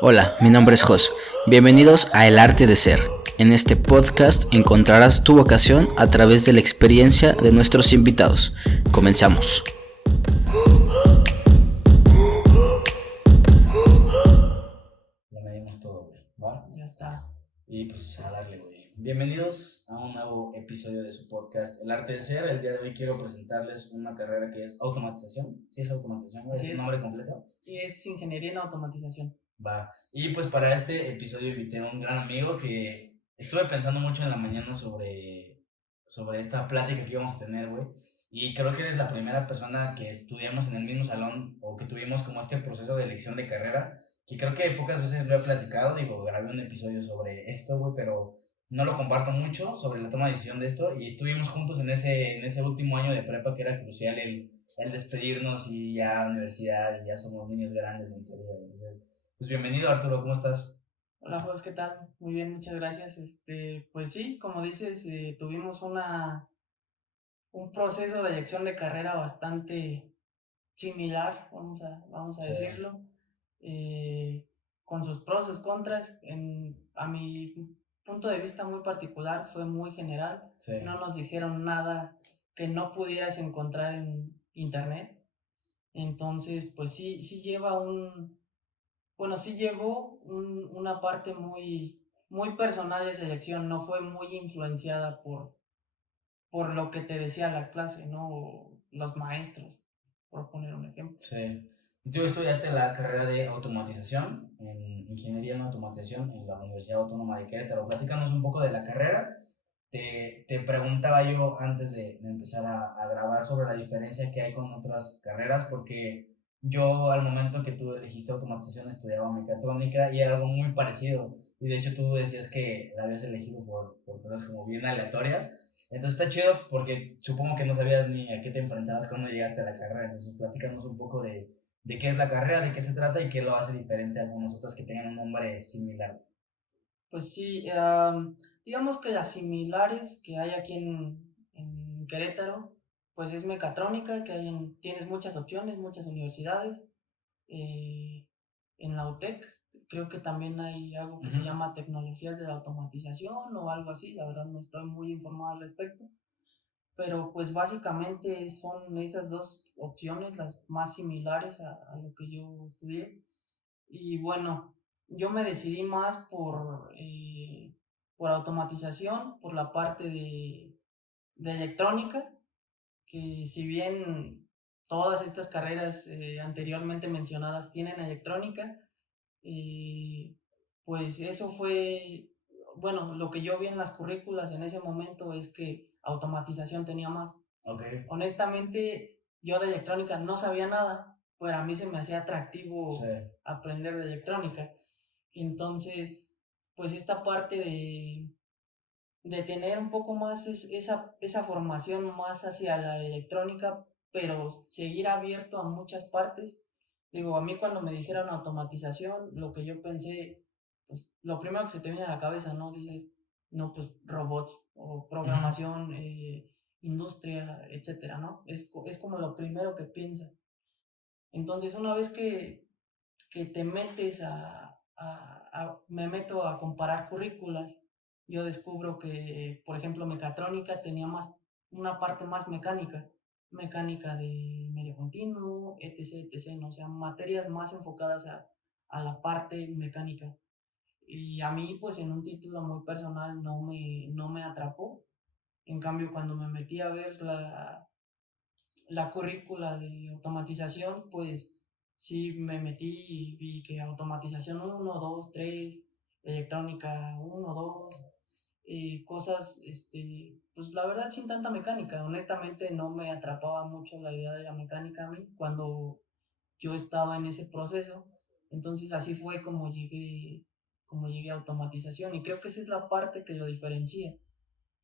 Hola, mi nombre es Jos. Bienvenidos a El Arte de Ser. En este podcast encontrarás tu vocación a través de la experiencia de nuestros invitados. Comenzamos. Lo medimos todo, güey, ¿va? Ya está. Y pues a darle, güey. Bienvenidos a un nuevo episodio de su podcast El Arte de Ser. El día de hoy quiero presentarles una carrera que es automatización. ¿Sí es automatización, güey? Así ¿Es el es. nombre completo? Y es ingeniería en automatización. Va. Y pues para este episodio invité a un gran amigo que estuve pensando mucho en la mañana sobre esta plática que íbamos a tener, güey. Y creo que eres la primera persona que estudiamos en el mismo salón o que tuvimos como este proceso de elección de carrera, que creo que pocas veces lo he platicado, digo, grabé un episodio sobre esto, güey, pero no lo comparto mucho sobre la toma de decisión de esto y estuvimos juntos en ese último año de prepa que era crucial el despedirnos y ya a la universidad y ya somos niños grandes en teoría, entonces pues bienvenido, Arturo, ¿cómo estás? Hola, Jos, ¿qué tal? Muy bien, muchas gracias. Pues sí, como dices, tuvimos un proceso de elección de carrera bastante similar, vamos a Sí, decirlo, eh, con sus pros, sus contras. A mi punto de vista muy particular, fue muy general. sí. No nos dijeron nada que no pudieras encontrar en internet. Entonces, pues sí lleva sí llevó una parte muy personal de esa elección, no fue muy influenciada por lo que te decía la clase, ¿no? O los maestros, por poner un ejemplo. Sí. Tú estudiaste la carrera de automatización, en ingeniería en automatización en la Universidad Autónoma de Querétaro. Platícanos un poco de la carrera. Te preguntaba yo antes de empezar a grabar sobre la diferencia que hay con otras carreras, porque yo al momento que tú elegiste automatización estudiaba mecatrónica y era algo muy parecido. Y de hecho tú decías que la habías elegido por cosas como bien aleatorias. Entonces está chido porque supongo que no sabías ni a qué te enfrentabas cuando llegaste a la carrera. Entonces platícanos un poco de qué es la carrera, de qué se trata y qué lo hace diferente a algunas otras que tengan un nombre similar. Pues sí, digamos que las similares que hay aquí en Querétaro, pues es mecatrónica, tienes muchas opciones, muchas universidades. eh, en la UTEC creo que también hay algo que se Uh-huh. llama tecnologías de la automatización o algo así, la verdad no estoy muy informado al respecto, pero pues básicamente son esas dos opciones las más similares a lo que yo estudié. Y bueno, yo me decidí más por automatización, por la parte de electrónica, que si bien todas estas carreras anteriormente mencionadas tienen electrónica, eh, pues eso fue, bueno, lo que yo vi en las currículas en ese momento es que automatización tenía más. Ok. Honestamente, yo de electrónica no sabía nada, pero a mí se me hacía Sí. atractivo aprender de electrónica. Entonces, pues esta parte de tener un poco más esa formación más hacia la electrónica, pero seguir abierto a muchas partes. Digo, a mí cuando me dijeron automatización, lo que yo pensé, pues lo primero que se te viene a la cabeza, ¿no? Dices, no, pues robots o Uh-huh. programación, industria, etcétera, ¿no? Es como lo primero que piensa. Entonces, una vez que te metes me meto a comparar currículas, yo descubro que, por ejemplo, mecatrónica tenía una parte más mecánica de medio continuo, etc., ¿no? O sea, materias más enfocadas a la parte mecánica. Y a mí, pues en un título muy personal no me atrapó. En cambio, cuando me metí a ver la currícula de automatización, pues sí me metí y vi que automatización uno 2 3 electrónica uno 2 cosas, pues la verdad sin tanta mecánica. Honestamente no me atrapaba mucho la idea de la mecánica a mí cuando yo estaba en ese proceso. Entonces así fue como llegué a automatización y creo que esa es la parte que lo diferencia,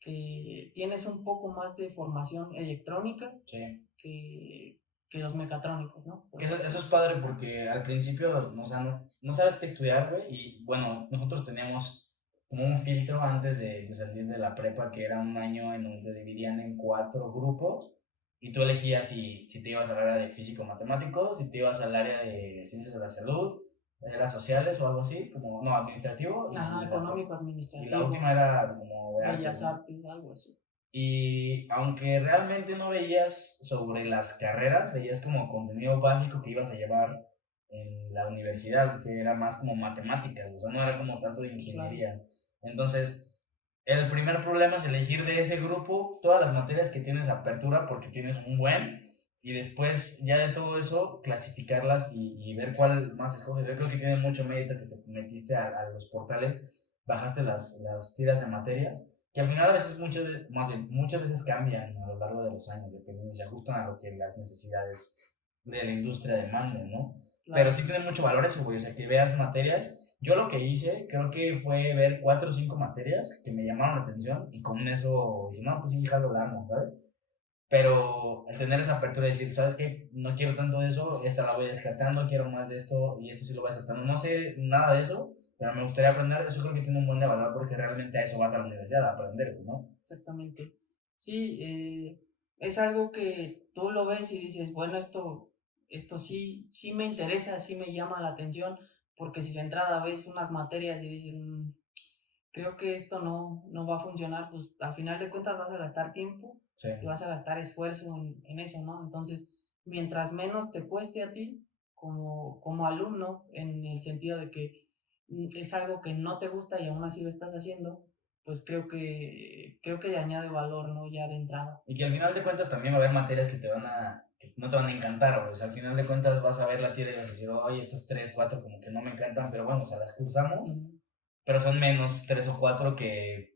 que tienes un poco más de formación electrónica Sí. que los mecatrónicos, ¿no? Que eso es padre porque al principio, o sea, no sabes qué estudiar, güey. Y bueno, nosotros teníamos como un filtro antes de salir de la prepa, que era un año en donde dividían en 4 grupos. Y tú elegías si te ibas al área de físico-matemáticos, si te ibas al área de ciencias de la salud, era sociales o algo así, como, no, administrativo. Ajá, económico, Y la administrativo, última era como de artes, bellas ¿no? artes, algo así. Y aunque realmente no veías sobre las carreras, veías como contenido básico que ibas a llevar en la universidad, que era más como matemáticas, o sea, no era como tanto de Claro, ingeniería. Entonces, el primer problema es elegir de ese grupo todas las materias que tienes apertura porque tienes un buen, y después ya de todo eso clasificarlas y ver cuál más escoges. Yo creo que tiene mucho mérito que te metiste a los portales, bajaste las tiras de materias que al final a veces, más bien, muchas veces cambian a lo largo de los años, dependiendo, se ajustan a lo que las necesidades de la industria demanden, ¿no? Pero claro. sí tiene mucho valor eso, güey, o sea, que veas materias. Yo lo que hice, creo que fue ver 4 o 5 materias que me llamaron la atención y con eso dije, no, pues sí, jalo la armo, ¿sabes? Pero el tener esa apertura de decir, ¿sabes qué? No quiero tanto de eso, esta la voy descartando, quiero más de esto y esto sí lo voy aceptando. No sé nada de eso, pero me gustaría aprender. Eso creo que tiene un buen de valor porque realmente a eso vas a la universidad, a aprender, ¿no? Exactamente. Sí, es algo que tú lo ves y dices, bueno, esto sí, sí me interesa, sí me llama la atención, porque si de entrada ves unas materias y dices, creo que esto no va a funcionar, pues al final de cuentas vas a gastar tiempo Sí. y vas a gastar esfuerzo en eso, ¿no? Entonces, mientras menos te cueste a ti como alumno, en el sentido de que es algo que no te gusta y aún así lo estás haciendo, pues creo que le añade valor, ¿no? Ya de entrada. Y que al final de cuentas también va a haber materias que no te van a encantar, güey. O sea, al final de cuentas vas a ver la tira y vas a decir, oye, estos 3, 4 como que no me encantan, pero bueno, o sea, las cursamos, pero son menos 3 o 4 que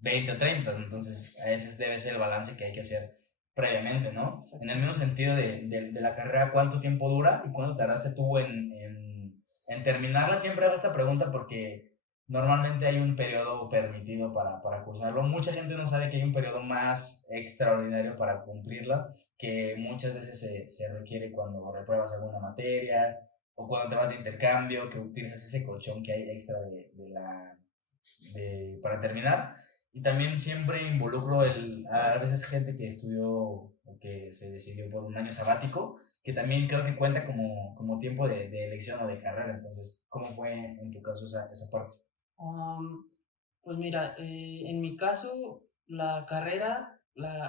20 o 30. Entonces, ese debe ser el balance que hay que hacer previamente, ¿no? En el mismo sentido de la carrera, ¿cuánto tiempo dura y cuánto tardaste tú en terminarla? Siempre hago esta pregunta porque normalmente hay un periodo permitido para cursarlo. Mucha gente no sabe que hay un periodo más extraordinario para cumplirla, que muchas veces se requiere cuando repruebas alguna materia o cuando te vas de intercambio, que utilizas ese colchón que hay extra para terminar. Y también siempre involucro a veces gente que estudió o que se decidió por un año sabático, que también creo que cuenta como tiempo de elección o de carrera. Entonces, ¿cómo fue en tu caso esa parte? Um, pues mira, en mi caso, la carrera,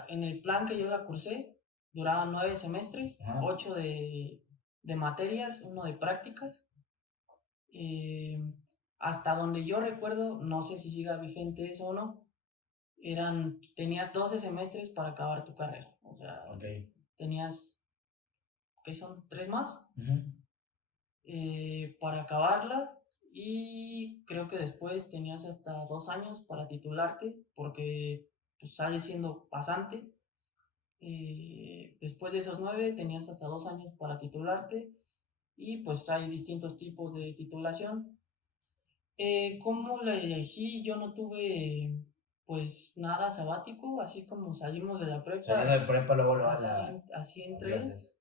en el plan que yo la cursé, duraba 9 semestres, Ajá. 8 de materias, 1 de prácticas. Hasta donde yo recuerdo, no sé si siga vigente eso o no, tenías 12 semestres para acabar tu carrera. O sea, Ok. tenías, ¿qué son? ¿3 más? Ujú. Para acabarla, y creo que después tenías hasta 2 años para titularte, porque pues sale siendo pasante. Después de esos 9 tenías hasta 2 años para titularte, y pues hay distintos tipos de titulación. ¿Cómo la elegí? Yo no tuve pues nada sabático, así como salimos de la prepa, Saliendo de prepa, luego a así a entré. clases.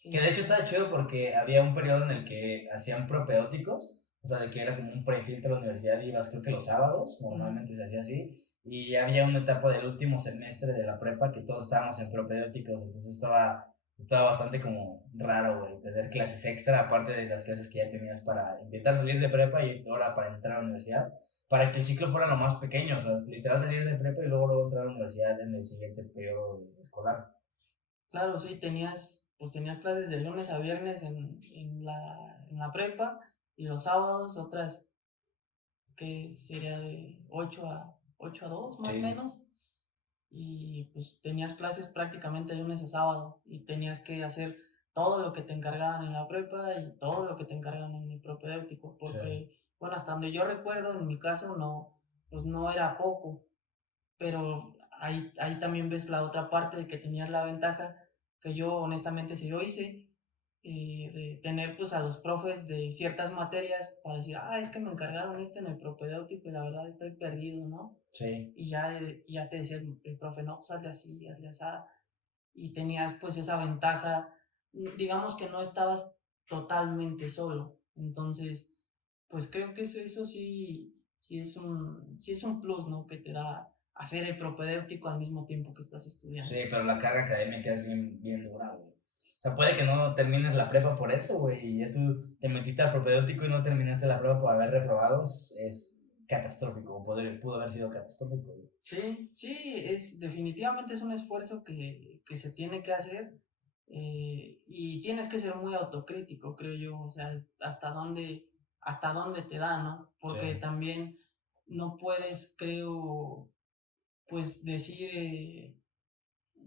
Que de hecho estaba chido porque había un periodo en el que hacían propedéuticos, o sea, de que era como un prefiltro a la universidad, y ibas creo que los sábados, normalmente se hacía así, y había una etapa del último semestre de la prepa que todos estábamos en propedéuticos, entonces estaba bastante como raro, güey, tener clases extra, aparte de las clases que ya tenías para intentar salir de prepa y ahora para entrar a la universidad, para que el ciclo fuera lo más pequeño, o sea, literal salir de prepa y luego entrar a la universidad en el siguiente periodo escolar. Claro, sí, tenías clases de lunes a viernes en la prepa, y los sábados otras, que sería de 8 a 2 más o Sí, menos, y pues tenías clases prácticamente de lunes a sábado, y tenías que hacer todo lo que te encargaban en la prepa y todo lo que te encargaban en el propedéutico, sí. porque, bueno, hasta donde yo recuerdo, en mi caso pues no era poco, pero ahí también ves la otra parte de que tenías la ventaja, que yo honestamente sí lo hice, de tener pues a los profes de ciertas materias para decir, es que me encargaron en el propedéutico y la verdad estoy perdido, ¿no? Sí. Y ya te decía el profe, no, pues hazle así, hazle así, y tenías pues esa ventaja, digamos que no estabas totalmente solo. Entonces, pues creo que eso sí es un plus, ¿no? Que te da hacer el propedéutico al mismo tiempo que estás estudiando. Sí, pero la carga académica es bien, bien dura, güey. O sea, puede que no termines la prepa por eso, güey, y ya tú te metiste al propedéutico y no terminaste la prepa por haber reprobado, es catastrófico, pudo haber sido catastrófico, güey. Sí, sí, definitivamente es un esfuerzo que se tiene que hacer, y tienes que ser muy autocrítico, creo yo, o sea, hasta dónde te da, ¿no? Porque Sí, también no puedes, creo, pues decir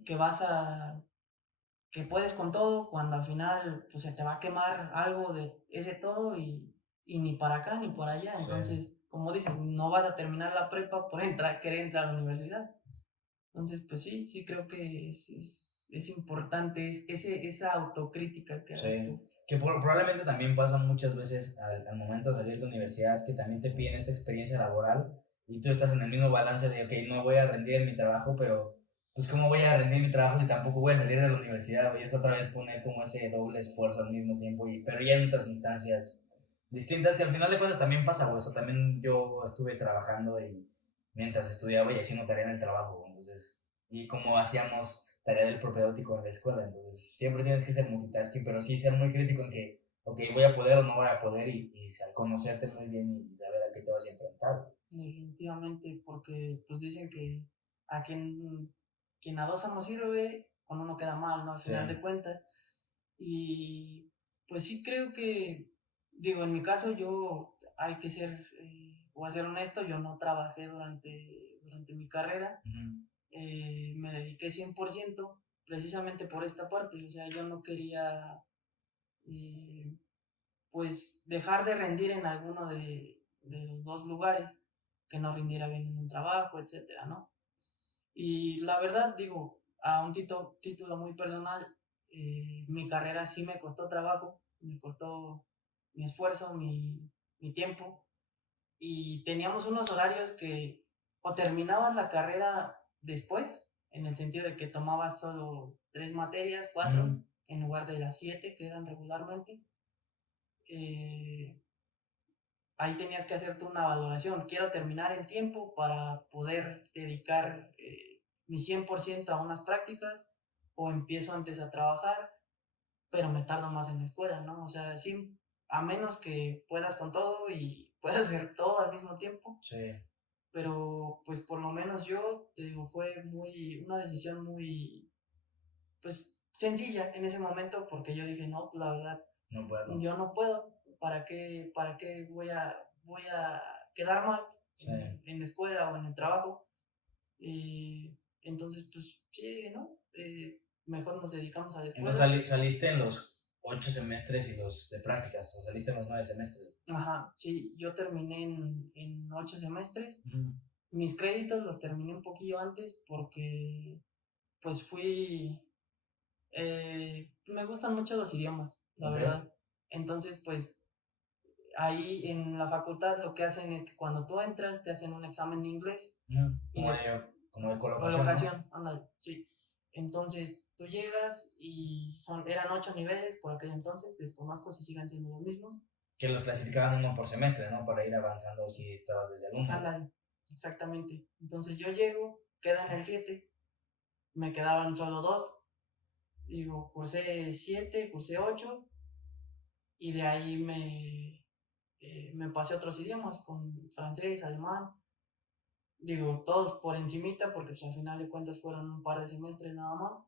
que vas a, que puedes con todo cuando al final pues se te va a quemar algo de ese todo y ni para acá ni por allá. sí. Entonces, como dices, no vas a terminar la prepa por querer entrar a la universidad. Entonces, pues sí, sí creo que es importante esa autocrítica que hagas Sí, tú. que probablemente también pasa muchas veces al momento de salir de la universidad, que también te piden esta experiencia laboral y tú estás en el mismo balance de, ok, no voy a rendir en mi trabajo, pero pues cómo voy a rendir en mi trabajo si tampoco voy a salir de la universidad, y es otra vez poner como ese doble esfuerzo al mismo tiempo, pero ya en otras instancias distintas, que al final de cuentas también pasa, güey. O sea, también yo estuve trabajando y mientras estudiaba y haciendo tarea en el trabajo, güey. Entonces, y como hacíamos tarea del propedéutico en la escuela, entonces siempre tienes que ser multitasking, pero sí ser muy crítico en que, ok, voy a poder o no voy a poder, y conocerte muy bien y saber a qué te vas a enfrentar. Definitivamente, porque pues dicen que a quien a dos amos sirve, con uno queda mal, ¿no? Al Sí. final de cuentas. Y pues sí creo que, digo, en mi caso yo hay que ser, voy a ser honesto, yo no trabajé durante mi carrera, Uh-huh. me dediqué 100% precisamente por esta parte, o sea, yo no quería eh, pues dejar de rendir en alguno de los dos lugares, que no rindiera bien en un trabajo, etcétera, ¿no? Y la verdad, digo, a un título muy personal, mi carrera sí me costó trabajo, me costó mi esfuerzo, mi tiempo, y teníamos unos horarios que o terminabas la carrera después, en el sentido de que tomabas solo 3 materias, 4, Uh-huh. en lugar de las 7 que eran regularmente. Eh, Ahí tenías que hacerte una valoración. Quiero terminar en tiempo para poder dedicar mi 100% a unas prácticas, o empiezo antes a trabajar, pero me tardo más en la escuela, ¿no? O sea, sí, a menos que puedas con todo y puedas hacer todo al mismo tiempo, Sí. pero pues por lo menos yo, te digo, fue una decisión muy, pues sencilla en ese momento, porque yo dije, no, pues la verdad, No puedo. yo no puedo, para qué voy a quedar mal Sí. en la escuela o en el trabajo? Entonces, pues sí, ¿no? Mejor nos dedicamos a la escuela. Entonces saliste en los 8 semestres y los de prácticas, o sea, saliste en los 9 semestres. Ajá, sí, yo terminé en 8 semestres. Uh-huh. Mis créditos los terminé un poquillo antes porque, pues me gustan mucho los idiomas, la Ok. verdad. Entonces, pues ahí en la facultad lo que hacen es que cuando tú entras te hacen un examen de inglés Uh-huh. y de Como de colocación, ¿no? colocación, ándale, sí. Entonces tú llegas y eran 8 niveles por aquel entonces, desconozco si siguen siendo los mismos. Que los clasificaban uno por semestre, ¿no? Para ir avanzando si estabas desde el 1. Ándale, exactamente. Entonces yo llego, quedan el 7, me quedaban solo 2. Digo, cursé 7, cursé 8, y de ahí me pasé a otros idiomas, con francés, alemán. Digo, todos por encimita, porque pues, al final de cuentas fueron un par de semestres nada más,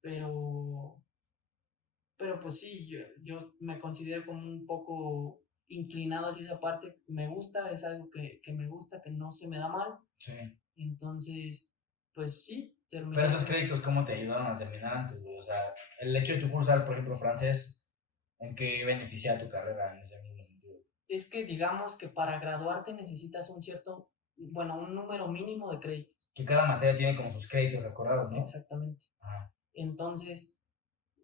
pero, pero pues sí, yo me considero como un poco inclinado hacia esa parte. Me gusta, es algo que me gusta, que no se me da mal. Sí. Entonces, pues sí, Pero terminé. esos créditos, ¿cómo te ayudaron a terminar antes, güey? O sea, el hecho de tu cursar, por ejemplo, francés, ¿en qué beneficia tu carrera en ese mismo sentido? Es que digamos que para graduarte necesitas un número mínimo de créditos. Que cada materia tiene como sus créditos acordados, ¿no? Exactamente. Ajá. Entonces,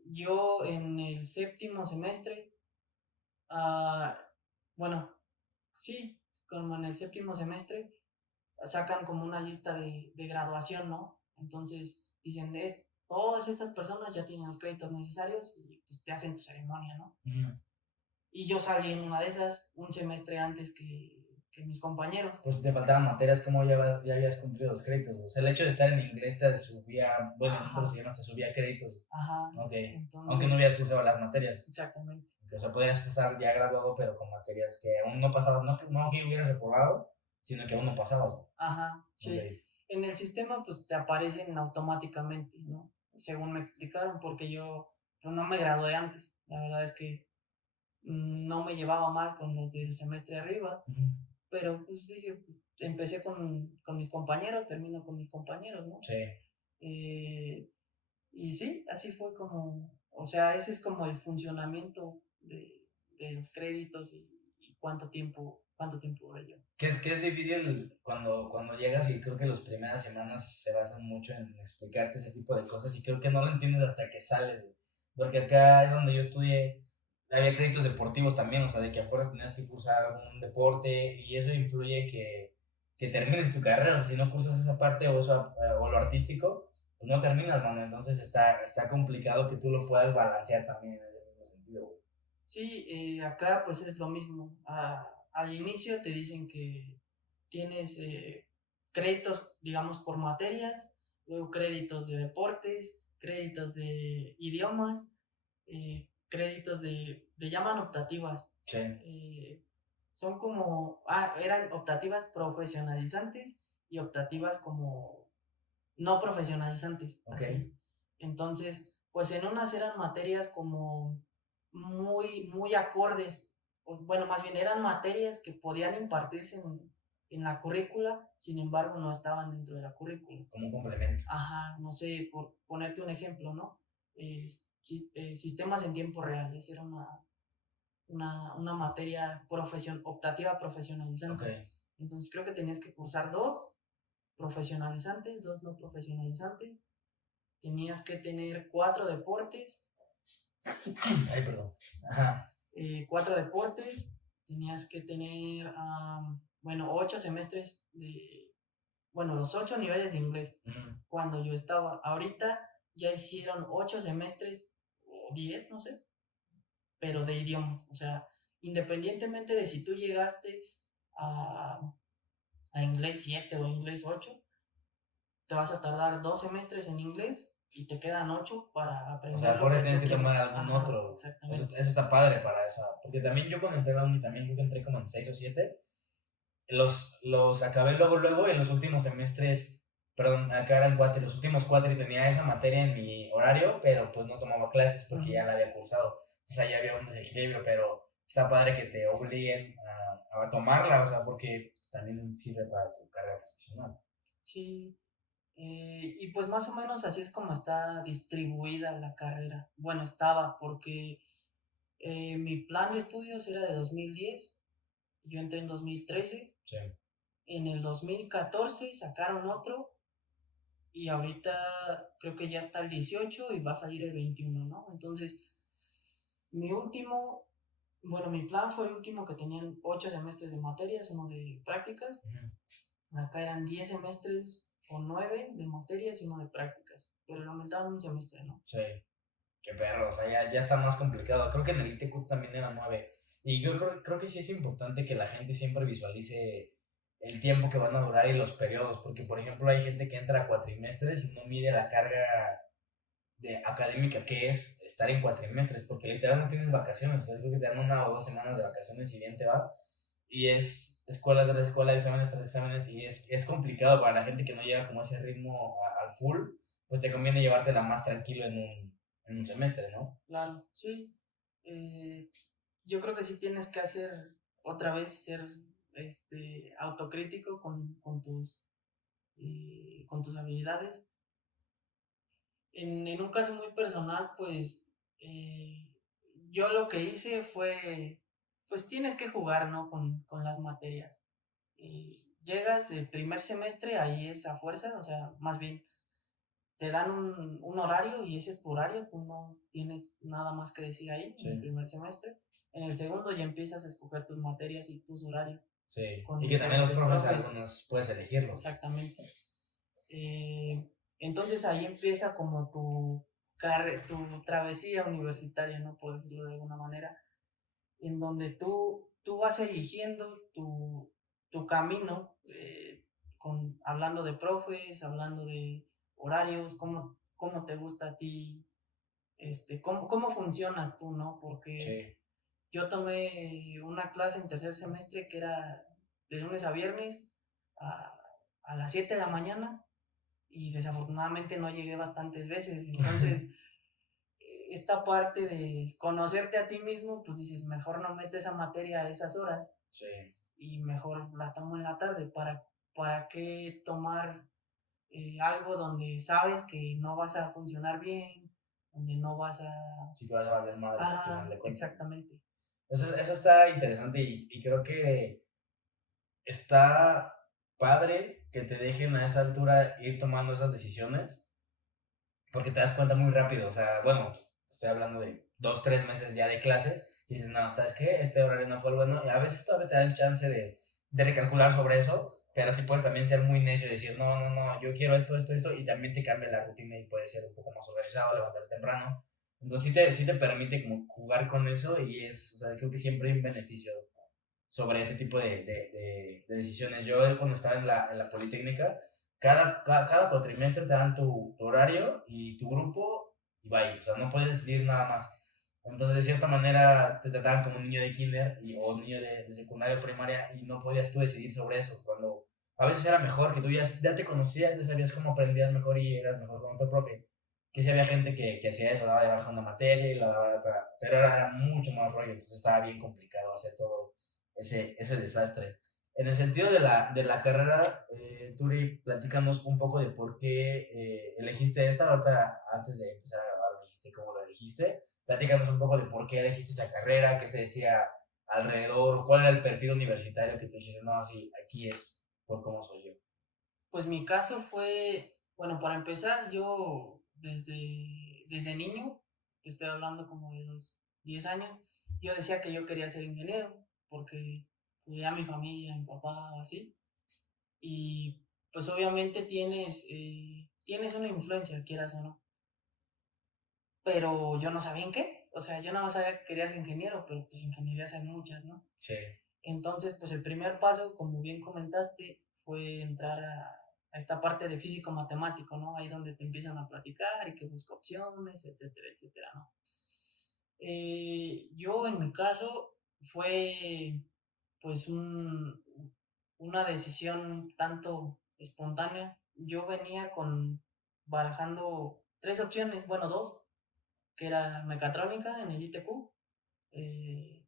yo en el séptimo semestre, ah, bueno, sí, como en el séptimo semestre, sacan como una lista de graduación, ¿no? Entonces dicen, todas estas personas ya tienen los créditos necesarios y pues te hacen tu ceremonia, ¿no? Uh-huh. Y yo salí en una de esas, un semestre antes que mis compañeros. Pues si te faltaban materias, ¿cómo ya habías cumplido los créditos? O sea, el hecho de estar en inglés te subía, bueno, en otros idiomas te subía créditos. Ajá. Ok. Entonces, aunque no habías cursado las materias. Exactamente. O sea, podrías estar ya graduado, pero con materias que aún no pasabas, no que hubieras reprobado, sino que aún no pasabas. Ajá, sí. Okay. En el sistema, pues te aparecen automáticamente, ¿no? Según me explicaron, porque yo pues, no me gradué antes. La verdad es que no me llevaba mal con los del semestre arriba, pero pues dije, empecé con mis compañeros, termino con mis compañeros, ¿no? Sí. Y sí, así fue como, o sea, ese es como el funcionamiento de los créditos y cuánto tiempo duré yo. Que es difícil cuando llegas, y creo que las primeras semanas se basan mucho en explicarte ese tipo de cosas, y creo que no lo entiendes hasta que sales, güey. Porque acá es donde yo estudié, había créditos deportivos también, o sea, de que afuera tenías que cursar algún deporte, y eso influye que termines tu carrera. O sea, si no cursas esa parte o lo artístico, pues no terminas, mano. Entonces está complicado que tú lo puedas balancear también en ese mismo sentido, güey. Sí, acá pues es lo mismo. Al inicio te dicen que tienes créditos, digamos, por materias, luego créditos de deportes, créditos de idiomas, créditos le llaman optativas. Sí. Son como, eran optativas profesionalizantes y optativas como no profesionalizantes. Okay. Así. Entonces, pues en unas eran materias como muy acordes, bueno, más bien eran materias que podían impartirse en la currícula, sin embargo no estaban dentro de la currícula. Como un complemento. Ajá, no sé, por ponerte un ejemplo, ¿no? Sistemas en tiempo real, esa era una materia optativa profesionalizante. Okay. Entonces creo que tenías que cursar 2 profesionalizantes, 2 no profesionalizantes. Tenías que tener 4 deportes. Ay, perdón. Ajá. 4 deportes. Tenías que tener, 8 semestres los 8 niveles de inglés. Cuando yo estaba, ahorita ya hicieron 8 semestres o 10, no sé, pero de idiomas. O sea, independientemente de si tú llegaste a, a inglés 7 o inglés 8, te vas a tardar 2 semestres en inglés y te quedan 8 para aprender. O sea, por eso tienes que tomar algún otro. Exactamente. Eso está padre para eso. Porque también yo cuando entré a la uni, también creo que entré como en 6 o 7. Los acabé luego, en los últimos semestres, perdón, acá eran 4, los últimos 4, y tenía esa materia en mi horario, pero pues no tomaba clases porque ya la había cursado. O sea, ya había un desequilibrio, pero está padre que te obliguen a tomarla, o sea, porque también sirve para tu carrera profesional. Sí, y pues más o menos así es como está distribuida la carrera. Bueno, estaba porque mi plan de estudios era de 2010, yo entré en 2013. Sí. En el 2014 sacaron otro y ahorita creo que ya está el 18 y va a salir el 21, ¿no? Entonces, mi plan fue el último, que tenían 8 semestres de materias, uno de prácticas. Acá eran 10 semestres o 9 de materias y uno de prácticas, pero lo aumentaron un semestre, ¿no? Sí. Qué perro, o sea, ya está más complicado. Creo que en el ITQ también era 9. Y yo creo que sí es importante que la gente siempre visualice el tiempo que van a durar y los periodos, porque por ejemplo hay gente que entra a cuatrimestres y no mide la carga académica que es estar en cuatrimestres, porque literal no tienes vacaciones. O sea, creo que te dan 1 o 2 semanas de vacaciones y bien te va. Y es escuela tras escuela, exámenes tras exámenes, y es complicado para la gente que no llega como a ese ritmo al full. Pues te conviene llevártela más tranquilo en un semestre, ¿no? Claro, sí. Yo creo que sí tienes que ser autocrítico con tus habilidades. En un caso muy personal, pues yo lo que hice fue, pues tienes que jugar, ¿no? Con las materias. Llegas el primer semestre, ahí es a fuerza, o sea, más bien te dan un horario y ese es tu horario, tú no tienes nada más que decir ahí. Sí. En el primer semestre. En el segundo ya empiezas a escoger tus materias y tus horarios. Sí, y que también los profes algunos puedes elegirlos. Exactamente. Entonces ahí empieza como tu travesía universitaria, ¿no? Por decirlo de alguna manera, en donde tú vas eligiendo tu tu camino, hablando de profes, hablando de horarios, cómo te gusta a ti, cómo funcionas tú, ¿no? Porque Sí. yo tomé una clase en tercer semestre que era de lunes a viernes a, a las 7 de la mañana y desafortunadamente no llegué bastantes veces. Entonces, esta parte de conocerte a ti mismo, pues dices, mejor no meto esa materia a esas horas Sí. y mejor la tomo en la tarde. ¿Para qué tomar algo donde sabes que no vas a funcionar bien, donde no vas a... Sí que vas a valer madres al final de cuentas. Exactamente. Eso está interesante y creo que está padre que te dejen a esa altura ir tomando esas decisiones porque te das cuenta muy rápido. O sea, bueno, estoy hablando de 2, 3 meses ya de clases y dices, no, ¿sabes qué? Este horario no fue el bueno y a veces todavía te dan chance de recalcular sobre eso, pero sí puedes también ser muy necio y decir, no, yo quiero esto y también te cambia la rutina y puedes ser un poco más organizado, levantarte temprano. Entonces sí te permite como jugar con eso y o sea, creo que siempre hay un beneficio sobre ese tipo de decisiones. Yo cuando estaba en la Politécnica, cada cuatrimestre te dan tu horario y tu grupo y bye, o sea, no puedes decidir nada más. Entonces, de cierta manera, te trataban como un niño de kinder o un niño de secundaria o primaria y no podías tú decidir sobre eso. Cuando a veces era mejor que tú ya te conocías, ya sabías cómo aprendías mejor y eras mejor con otro profe. Que si había gente que hacía eso, daba de baja una materia y la daba de otra, pero era mucho más rollo, entonces estaba bien complicado hacer todo ese desastre. En el sentido de la carrera, Turi, platícanos un poco de por qué elegiste esta. Ahorita, antes de empezar a grabar, me dijiste cómo lo elegiste. Platícanos un poco de por qué elegiste esa carrera, qué se decía alrededor, cuál era el perfil universitario que te dijiste, no, sí, aquí es por cómo soy yo. Pues mi caso fue, bueno, para empezar, yo desde niño, que estoy hablando como de los 10 años, yo decía que yo quería ser ingeniero, porque veía a mi familia, a mi papá, así, y pues obviamente tienes una influencia, quieras o no, pero yo no sabía en qué, o sea, yo nada más sabía que quería ser ingeniero, pero pues ingenierías hay muchas, ¿no? Sí. Entonces, pues el primer paso, como bien comentaste, fue entrar a esta parte de físico-matemático, ¿no? Ahí donde te empiezan a platicar y que busca opciones, etcétera, etcétera, ¿no? Yo, en mi caso, fue pues una decisión tanto espontánea. Yo venía barajando tres opciones, bueno, dos, que era mecatrónica en el ITQ, e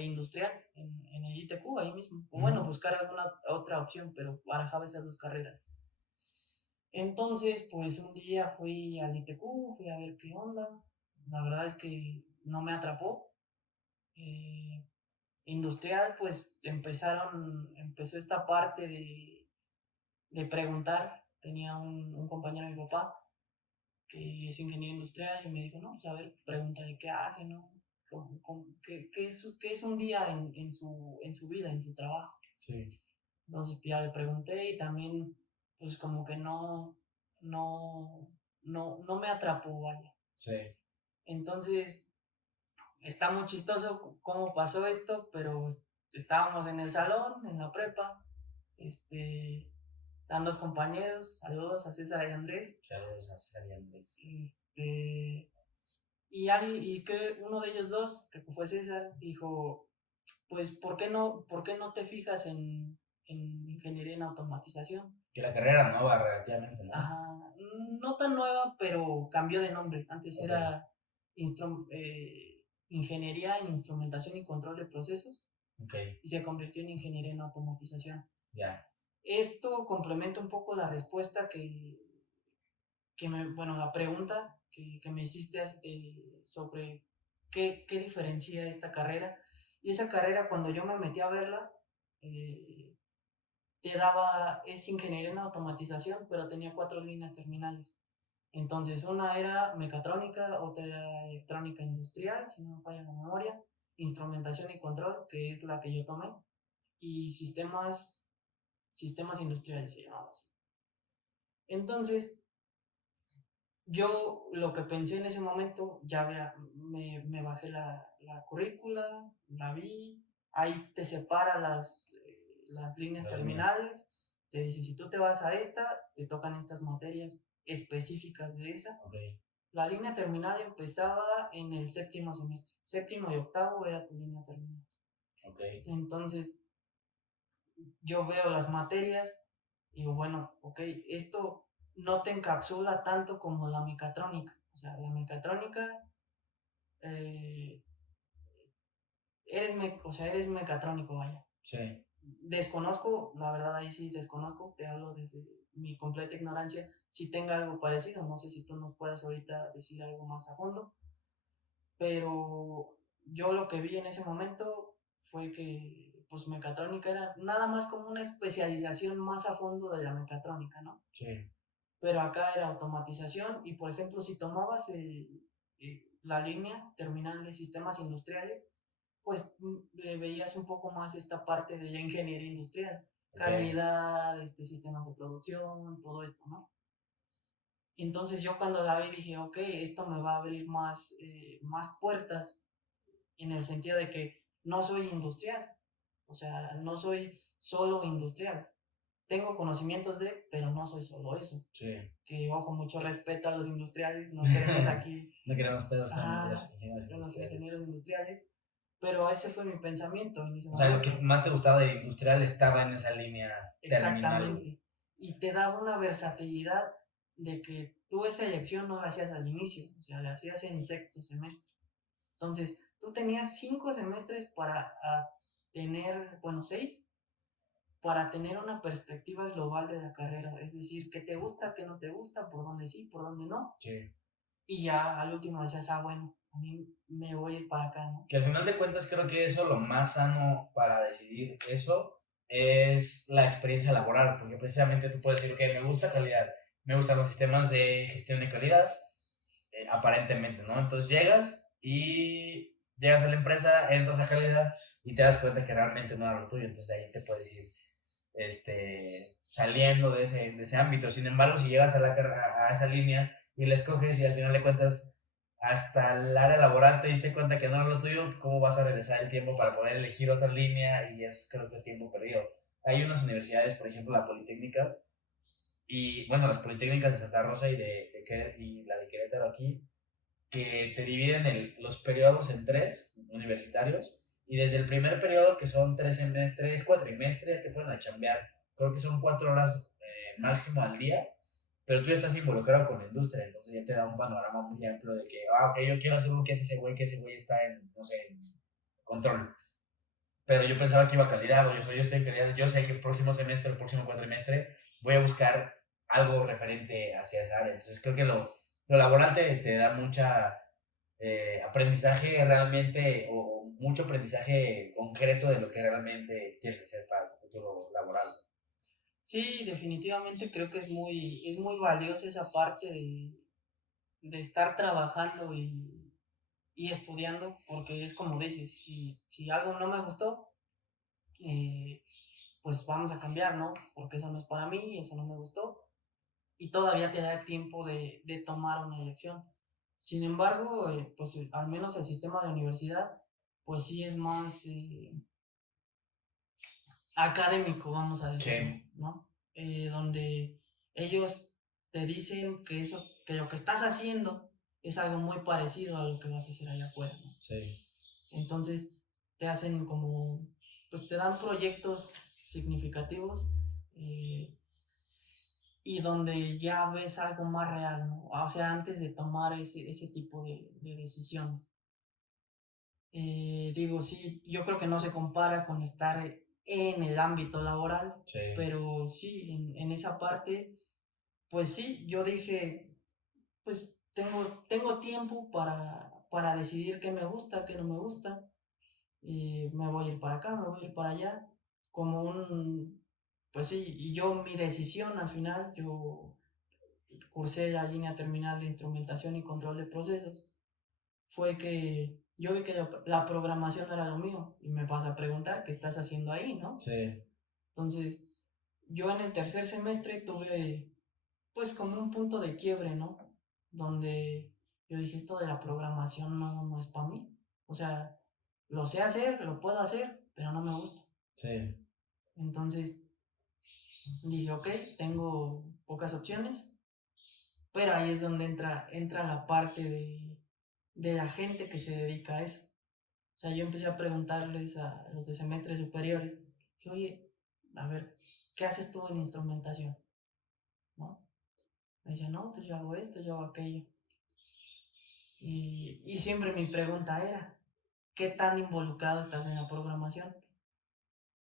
industrial en el ITQ ahí mismo. O bueno, buscar alguna otra opción, pero barajaba esas dos carreras. Entonces, pues un día fui al ITQ, fui a ver qué onda. La verdad es que no me atrapó. Industrial, pues empezó esta parte de preguntar. Tenía un compañero de mi papá que es ingeniero industrial y me dijo, no, pues a ver, pregúntale qué hace, ¿no? ¿Qué es un día en su vida, en su trabajo? Sí. Entonces ya le pregunté y también, pues como que no me atrapó, vaya. Sí. Entonces, está muy chistoso cómo pasó esto, pero estábamos en el salón, en la prepa, están los compañeros, saludos a César y Andrés. Saludos a César y Andrés. Y que uno de ellos dos, que fue César, dijo, pues, por qué no te fijas en ingeniería en automatización? Que la carrera era nueva relativamente, ¿no? Ajá, no tan nueva, pero cambió de nombre. Antes Ok. era ingeniería en instrumentación y control de procesos. Okay. Y se convirtió en ingeniería en automatización. Ya. Esto complementa un poco la respuesta la pregunta que me hiciste sobre qué diferencia esta carrera. Y esa carrera, cuando yo me metí a verla, es ingeniería en automatización, pero tenía 4 líneas terminales. Entonces, una era mecatrónica, otra era electrónica industrial, si no me falla la memoria, instrumentación y control, que es la que yo tomé, y sistemas industriales se llamaba así. Entonces, yo lo que pensé en ese momento, me bajé la currícula, la vi, ahí te separa las líneas Las terminales, te dice, si tú te vas a esta, te tocan estas materias específicas de esa. Okay. La línea terminal empezaba en el séptimo semestre. Séptimo y octavo era tu línea terminal. Okay. Entonces, yo veo las materias y digo, bueno, ok, esto no te encapsula tanto como la mecatrónica. O sea, la mecatrónica, eres mecatrónico, vaya. Sí. Desconozco, la verdad ahí sí desconozco, te hablo desde mi completa ignorancia, si tenga algo parecido, no sé si tú nos puedas ahorita decir algo más a fondo, pero yo lo que vi en ese momento fue que pues mecatrónica era nada más como una especialización más a fondo de la mecatrónica, ¿no? Sí. Pero acá era automatización y por ejemplo si tomabas la línea terminal de sistemas industriales, pues veías un poco más esta parte de la ingeniería industrial, Okay. calidad, sistemas de producción, todo esto, ¿no? Entonces yo cuando la vi dije, ok, esto me va a abrir más puertas en el sentido de que no soy industrial, o sea, no soy solo industrial. Tengo conocimientos pero no soy solo eso. Sí. Que, ojo, mucho respeto a los industriales, no queremos aquí... No queremos pedos con los ingenieros ingenieros industriales, pero ese fue mi pensamiento en ese O sea, lo momento. que más te gustaba de industrial estaba en esa línea terminal. Exactamente. Y te daba una versatilidad de que tú esa elección no la hacías al inicio, o sea, la hacías en sexto semestre. Entonces, tú tenías 5 semestres para tener, bueno, 6, para tener una perspectiva global de la carrera. Es decir, qué te gusta, qué no te gusta, por dónde sí, por dónde no. Sí. Y ya al último decías, bueno, a mí me voy a ir para acá, ¿no? Que al final de cuentas creo que eso, lo más sano para decidir eso, es la experiencia laboral, porque precisamente tú puedes decir, ok, me gusta calidad, me gustan los sistemas de gestión de calidad, aparentemente, ¿no? Entonces llegas a la empresa, entras a calidad y te das cuenta que realmente no era lo tuyo, entonces de ahí te puedes ir saliendo de ese ámbito. Sin embargo, si llegas a esa línea y la escoges y al final de cuentas hasta el área laboral te diste cuenta que no era lo tuyo, ¿cómo vas a regresar el tiempo para poder elegir otra línea? Y es, creo que, tiempo perdido. Hay unas universidades, por ejemplo la Politécnica, y bueno, las Politécnicas de Santa Rosa y la de Querétaro aquí, que te dividen los periodos en 3 universitarios, y desde el primer periodo, que son 3 semestres, cuatrimestres, te ponen a chambear. Creo que son 4 horas máximo al día, pero tú ya estás involucrado con la industria, entonces ya te da un panorama muy amplio de que, ok, yo quiero hacer lo que hace que ese güey está en, no sé, en control. Pero yo pensaba que iba a calidad, o yo estoy en calidad, yo sé que el próximo semestre, el próximo cuatrimestre, voy a buscar algo referente hacia esa área. Entonces creo que lo laboral te da mucha aprendizaje realmente, o mucho aprendizaje concreto de lo que realmente quieres hacer para tu futuro laboral. Sí, definitivamente creo que es muy valiosa esa parte de estar trabajando y estudiando, porque es como dices, si algo no me gustó, pues vamos a cambiar, ¿no? Porque eso no es para mí, eso no me gustó, y todavía te da tiempo de tomar una elección. Sin embargo, pues al menos el sistema de universidad, pues sí es más académico, vamos a decirlo, Sí. ¿no? Donde ellos te dicen que lo que estás haciendo es algo muy parecido a lo que vas a hacer allá afuera, ¿no? Sí. Entonces te hacen pues te dan proyectos significativos y donde ya ves algo más real, ¿no? O sea, antes de tomar ese tipo de decisiones. Digo, sí, yo creo que no se compara con estar en el ámbito laboral, Sí. pero sí, en esa parte, pues sí, yo dije, pues tengo tiempo para decidir qué me gusta, qué no me gusta, y me voy a ir para acá, me voy a ir para allá, pues sí, y mi decisión al final, yo cursé la línea terminal de instrumentación y control de procesos, fue que yo vi que la programación no era lo mío y me pasé a preguntar qué estás haciendo ahí, ¿no? Sí. Entonces, yo en el tercer semestre tuve pues como un punto de quiebre, ¿no? Donde yo dije, esto de la programación no es para mí. O sea, lo sé hacer, lo puedo hacer, pero no me gusta. Sí. Entonces dije, ok, tengo pocas opciones, pero ahí es donde entra la parte de la gente que se dedica a eso. O sea, yo empecé a preguntarles a los de semestres superiores, que, oye, a ver, ¿qué haces tú en instrumentación? ¿No? Me decían, no, pues yo hago esto, yo hago aquello. Y siempre mi pregunta era, ¿qué tan involucrado estás en la programación?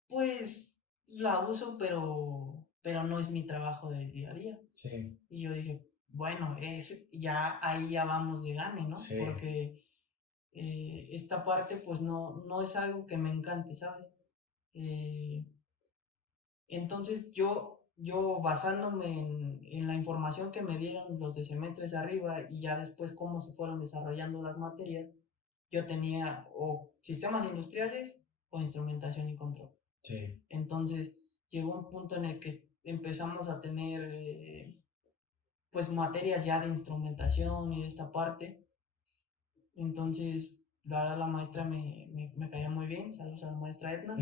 Pues la uso, pero no es mi trabajo del día a día. Sí. Y yo dije, bueno, ahí ya vamos de gane, ¿no? Sí. Porque esta parte pues no es algo que me encante, ¿sabes? Entonces yo basándome en la información que me dieron los de semestres arriba y ya después cómo se fueron desarrollando las materias, yo tenía o sistemas industriales o instrumentación y control. Sí. Entonces llegó un punto en el que empezamos a tener pues materias ya de instrumentación y de esta parte. Entonces la maestra me caía muy bien. Saludos a la maestra Edna.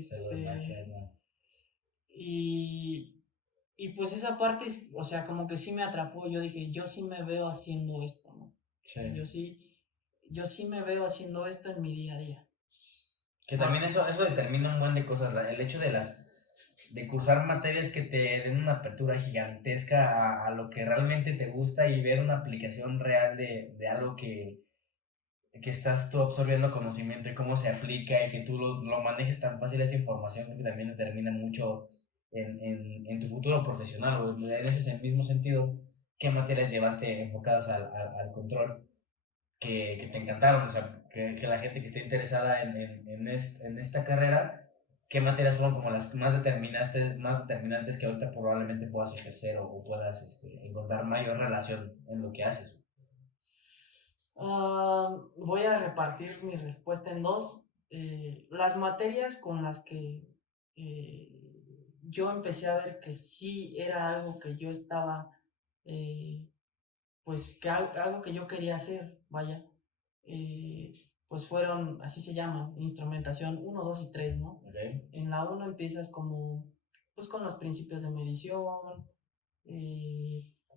Saludos, maestra Edna. Y pues esa parte, o sea, como que sí me atrapó. Yo dije, yo sí me veo haciendo esto, ¿no? Sí. Yo sí me veo haciendo esto en mi día a día. Que también eso determina un buen de cosas. El hecho de cursar materias que te den una apertura gigantesca a lo que realmente te gusta y ver una aplicación real de algo que estás tú absorbiendo conocimiento y cómo se aplica y que tú lo manejes tan fácil esa información, creo que también determina mucho en tu futuro profesional. O en ese mismo sentido, ¿qué materias llevaste enfocadas al control que te encantaron? O sea, que la gente que esté interesada en esta carrera, ¿qué materias fueron como las más determinantes que ahorita probablemente puedas ejercer o puedas encontrar mayor relación en lo que haces? Voy a repartir mi respuesta en dos. Las materias con las que yo empecé a ver que sí era algo que yo estaba, pues que algo que yo quería hacer, vaya, pues fueron, así se llaman, instrumentación 1, 2 y 3, ¿no? Okay. En la 1 empiezas como, pues con los principios de medición,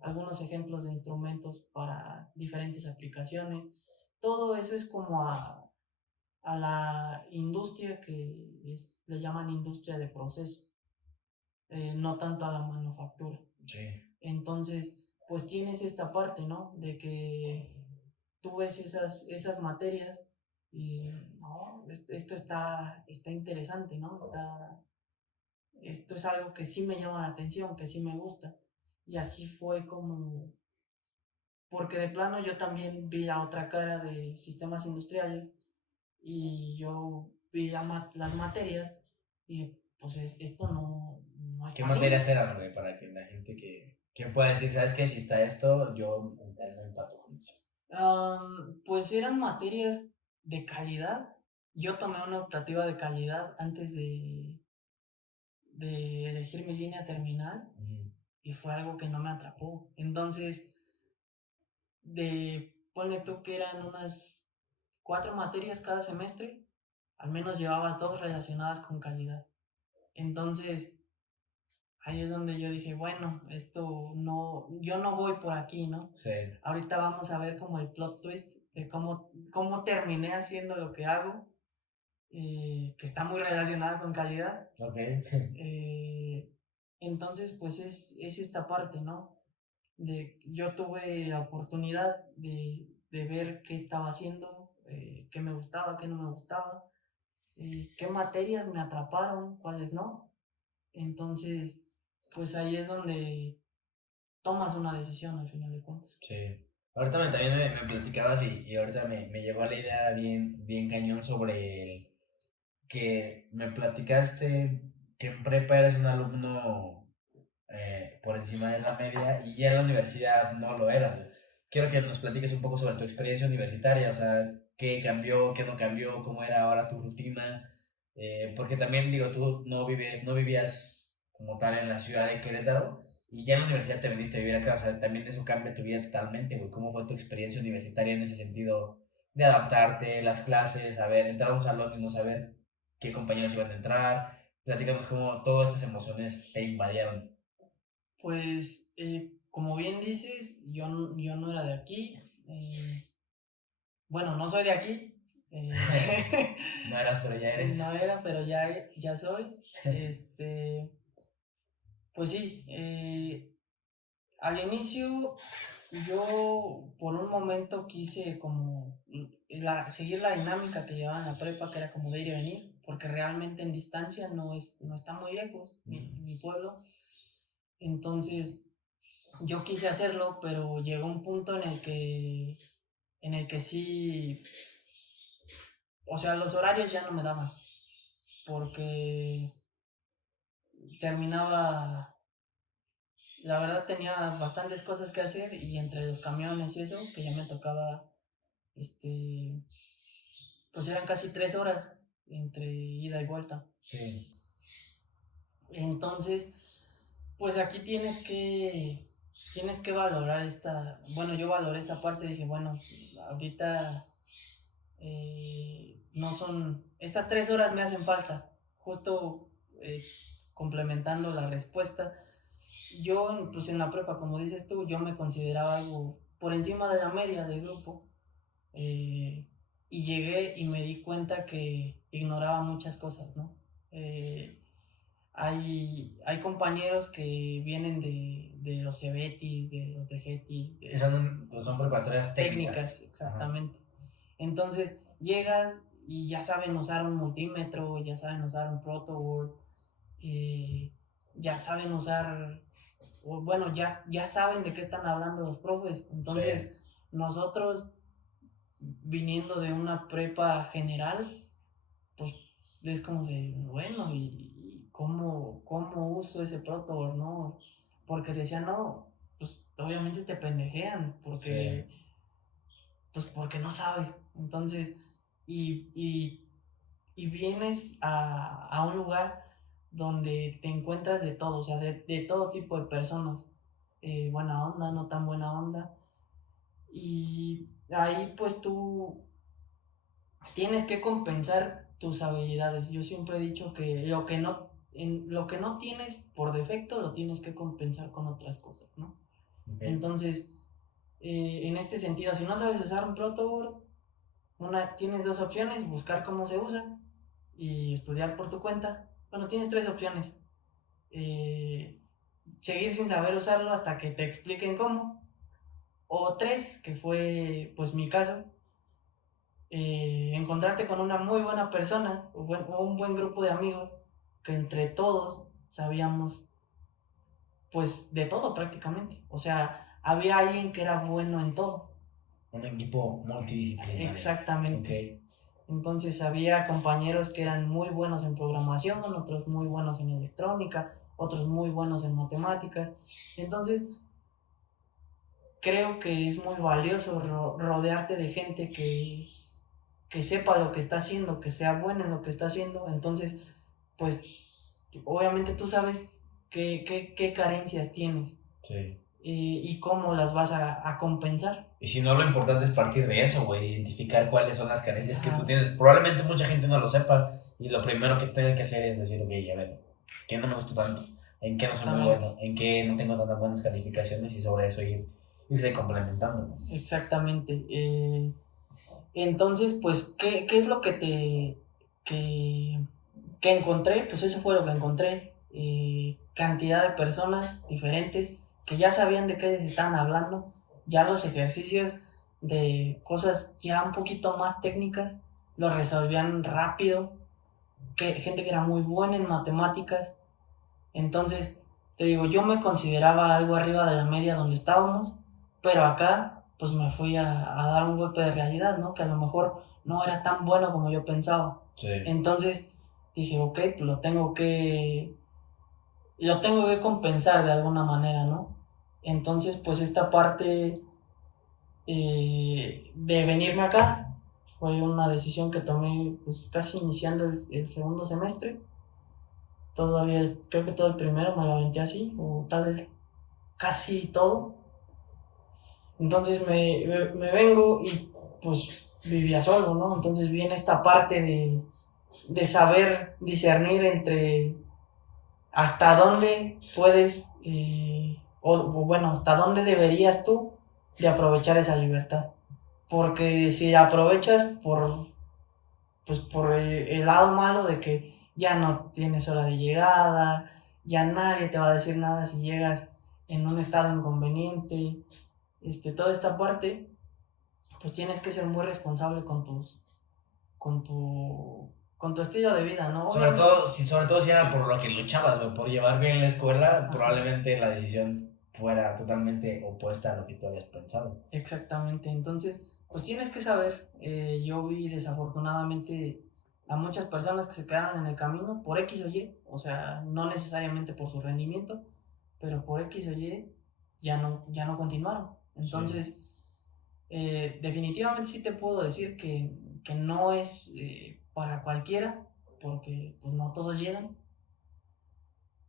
algunos ejemplos de instrumentos para diferentes aplicaciones. Todo eso es como a la industria que le llaman industria de proceso, no tanto a la manufactura. Sí. Entonces, pues tienes esta parte, ¿no? De que tú ves esas materias y, no, esto está interesante, ¿no? Esto es algo que sí me llama la atención, que sí me gusta. Y así fue como, porque de plano yo también vi la otra cara de sistemas industriales y yo vi las materias y pues esto no es ¿Qué para mí. materias eran, güey? Para que la gente que pueda decir, ¿sabes qué? Si está esto, yo no empato con eso. Pues eran materias de calidad. Yo tomé una optativa de calidad antes de elegir mi línea terminal y fue algo que no me atrapó. Entonces, ponle tú que eran unas 4 materias cada semestre, al menos llevaba 2 relacionadas con calidad. Entonces, ahí es donde yo dije, bueno, yo no voy por aquí, ¿no? Sí. Ahorita vamos a ver como el plot twist de cómo terminé haciendo lo que hago, que está muy relacionada con calidad. Ok. Entonces, pues es esta parte, ¿no? Yo tuve la oportunidad de ver qué estaba haciendo, qué me gustaba, qué no me gustaba, qué materias me atraparon, cuáles no. Entonces, pues ahí es donde tomas una decisión al final de cuentas. Sí. Ahorita también me platicabas y ahorita me llegó la idea bien cañón sobre el que me platicaste que en prepa eres un alumno por encima de la media y ya en la universidad no lo eras. Quiero que nos platiques un poco sobre tu experiencia universitaria, o sea, qué cambió, qué no cambió, cómo era ahora tu rutina, porque también digo, tú no vivías como tal en la ciudad de Querétaro y ya en la universidad te viniste a vivir acá, o sea, también eso cambia tu vida totalmente, güey. ¿Cómo fue tu experiencia universitaria en ese sentido de adaptarte, las clases, saber, entrar a un salón y no saber qué compañeros iban a entrar? Platícanos cómo todas estas emociones te invadieron. Pues, como bien dices, yo no era de aquí. Bueno, no soy de aquí. No eras, pero ya eres. No era, pero ya soy. Pues sí, al inicio yo por un momento quise como seguir la dinámica que llevaba en la prepa, que era como de ir y venir, porque realmente en distancia no está muy lejos mi pueblo. Entonces yo quise hacerlo, pero llegó un punto en el que sí, o sea, los horarios ya no me daban, porque terminaba, la verdad tenía bastantes cosas que hacer y entre los camiones y eso, que ya me tocaba, este, pues eran casi 3 horas entre ida y vuelta. Sí. Entonces, pues aquí tienes que valorar bueno, yo valoré esta parte y dije, bueno, ahorita no son, estas 3 horas me hacen falta, justo complementando la respuesta. Yo, pues en la prepa, como dices tú, yo me consideraba algo por encima de la media del grupo. Y llegué y me di cuenta que ignoraba muchas cosas, ¿no? Eh, hay compañeros que vienen de los CEBETIS, de los DGETIS, Son preparatorias técnicas. exactamente. Ajá. Entonces llegas y ya saben usar un multímetro, ya saben usar un protoboard, ya saben usar, bueno, ya saben de qué están hablando los profes. Entonces, sí, nosotros, viniendo de una prepa general, pues es como de, bueno, ¿y cómo uso ese protocolo, no? Porque decían, no, pues obviamente te pendejean, porque, sí, pues porque no sabes. Entonces, y vienes a un lugar donde te encuentras de todo, o sea, de todo tipo de personas, buena onda, no tan buena onda, y ahí pues tú tienes que compensar tus habilidades. Yo siempre he dicho que lo que no tienes por defecto lo tienes que compensar con otras cosas, ¿no? Okay. Entonces, en este sentido, si no sabes usar un protoboard, tienes dos opciones: buscar cómo se usa y estudiar por tu cuenta. Bueno, tienes tres opciones: seguir sin saber usarlo hasta que te expliquen cómo, o tres, que fue pues mi caso, encontrarte con una muy buena persona o un buen grupo de amigos que entre todos sabíamos pues de todo prácticamente. O sea, había alguien que era bueno en todo. Un equipo multidisciplinario. Exactamente. Okay. Entonces había compañeros que eran muy buenos en programación, otros muy buenos en electrónica, otros muy buenos en matemáticas. Entonces creo que es muy valioso rodearte de gente que sepa lo que está haciendo, que sea bueno en lo que está haciendo. Entonces, pues, obviamente tú sabes qué carencias tienes. Sí. Y cómo las vas a compensar. Y si no, lo importante es partir de eso, güey, identificar cuáles son las carencias que tú tienes. Probablemente mucha gente no lo sepa y lo primero que tengan que hacer es decir, ok, a ver, ¿qué no me gusta tanto? ¿En qué no soy muy bueno? ¿En qué no tengo tantas buenas calificaciones? Y sobre eso irse complementando, ¿no? Exactamente. Entonces, pues, ¿qué es lo que encontré? Pues eso fue lo que encontré. Cantidad de personas diferentes que ya sabían de qué se estaban hablando. Ya los ejercicios de cosas ya un poquito más técnicas los resolvían rápido. Gente que era muy buena en matemáticas. Entonces, te digo, yo me consideraba algo arriba de la media donde estábamos, pero acá pues me fui a dar un golpe de realidad, ¿no? Que a lo mejor no era tan bueno como yo pensaba. Sí. Entonces dije, ok, pues lo tengo que compensar de alguna manera, ¿no? Entonces, pues esta parte de venirme acá fue una decisión que tomé pues casi iniciando el segundo semestre. Todavía, creo que todo el primero me lo aventé así, o tal vez casi todo. Entonces me vengo y pues vivía solo, ¿no? Entonces viene esta parte de saber discernir entre hasta dónde puedes, o bueno, hasta dónde deberías tú de aprovechar esa libertad. Porque si aprovechas pues por el lado malo de que ya no tienes hora de llegada, ya nadie te va a decir nada si llegas en un estado inconveniente, toda esta parte, pues tienes que ser muy responsable con con tu estilo de vida, ¿no? Obviamente. Sobre todo si era por lo que luchabas, güey, por llevar bien la escuela, probablemente la decisión fuera totalmente opuesta a lo que tú habías pensado. Exactamente, entonces, pues tienes que saber, yo vi desafortunadamente a muchas personas que se quedaron en el camino por X o Y, o sea, no necesariamente por su rendimiento, pero por X o Y ya no continuaron. Entonces, sí. Definitivamente sí te puedo decir que no es para cualquiera, porque pues no todos llegan,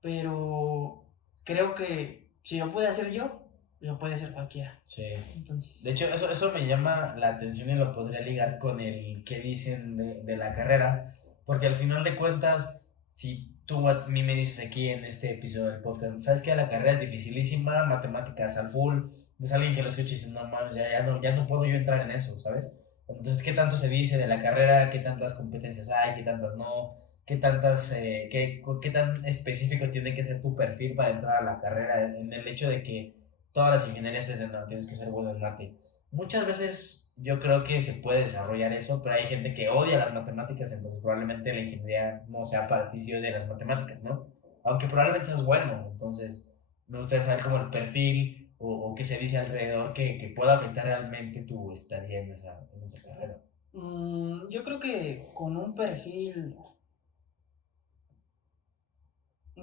pero creo que si lo puede hacer yo, lo puede hacer cualquiera. Sí. Entonces, de hecho, eso me llama la atención y lo podría ligar con el que dicen de la carrera, porque al final de cuentas, si tú a mí me dices aquí en este episodio del podcast, sabes que la carrera es dificilísima, matemáticas al full, es alguien que lo escucha y dice, no mames, ya no puedo yo entrar en eso, ¿sabes? Entonces, ¿qué tanto se dice de la carrera? ¿Qué tantas competencias hay? ¿Qué tantas no? ¿Qué tan específico tiene que ser tu perfil para entrar a la carrera? En el hecho de que todas las ingenierías es de no, tienes que ser bueno en mate. Muchas veces yo creo que se puede desarrollar eso, pero hay gente que odia las matemáticas, entonces probablemente la ingeniería no sea para ti si odia las matemáticas, ¿no? Aunque probablemente seas bueno, entonces me gustaría saber como el perfil o qué se dice alrededor que pueda afectar realmente tu estadía en esa carrera. Yo creo que con un perfil,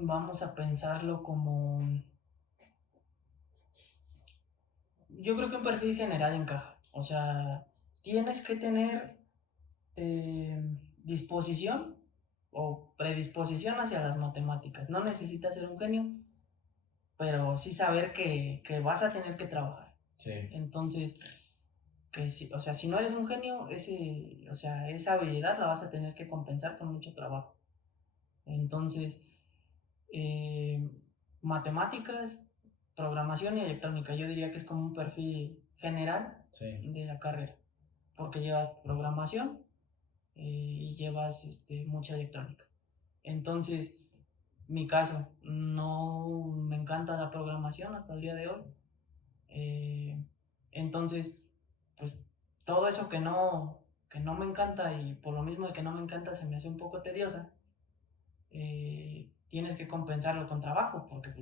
vamos a pensarlo como, yo creo que un perfil general encaja. O sea, tienes que tener disposición o predisposición hacia las matemáticas. No necesitas ser un genio, pero sí saber que vas a tener que trabajar. Sí. Entonces, o sea, si no eres un genio, o sea, esa habilidad la vas a tener que compensar con mucho trabajo. Entonces, matemáticas, programación y electrónica, yo diría que es como un perfil general, sí, de la carrera, porque llevas programación y llevas mucha electrónica. Entonces, mi caso, no me encanta la programación hasta el día de hoy. Entonces, pues todo eso que no me encanta, y por lo mismo de que no me encanta se me hace un poco tediosa, tienes que compensarlo con trabajo, porque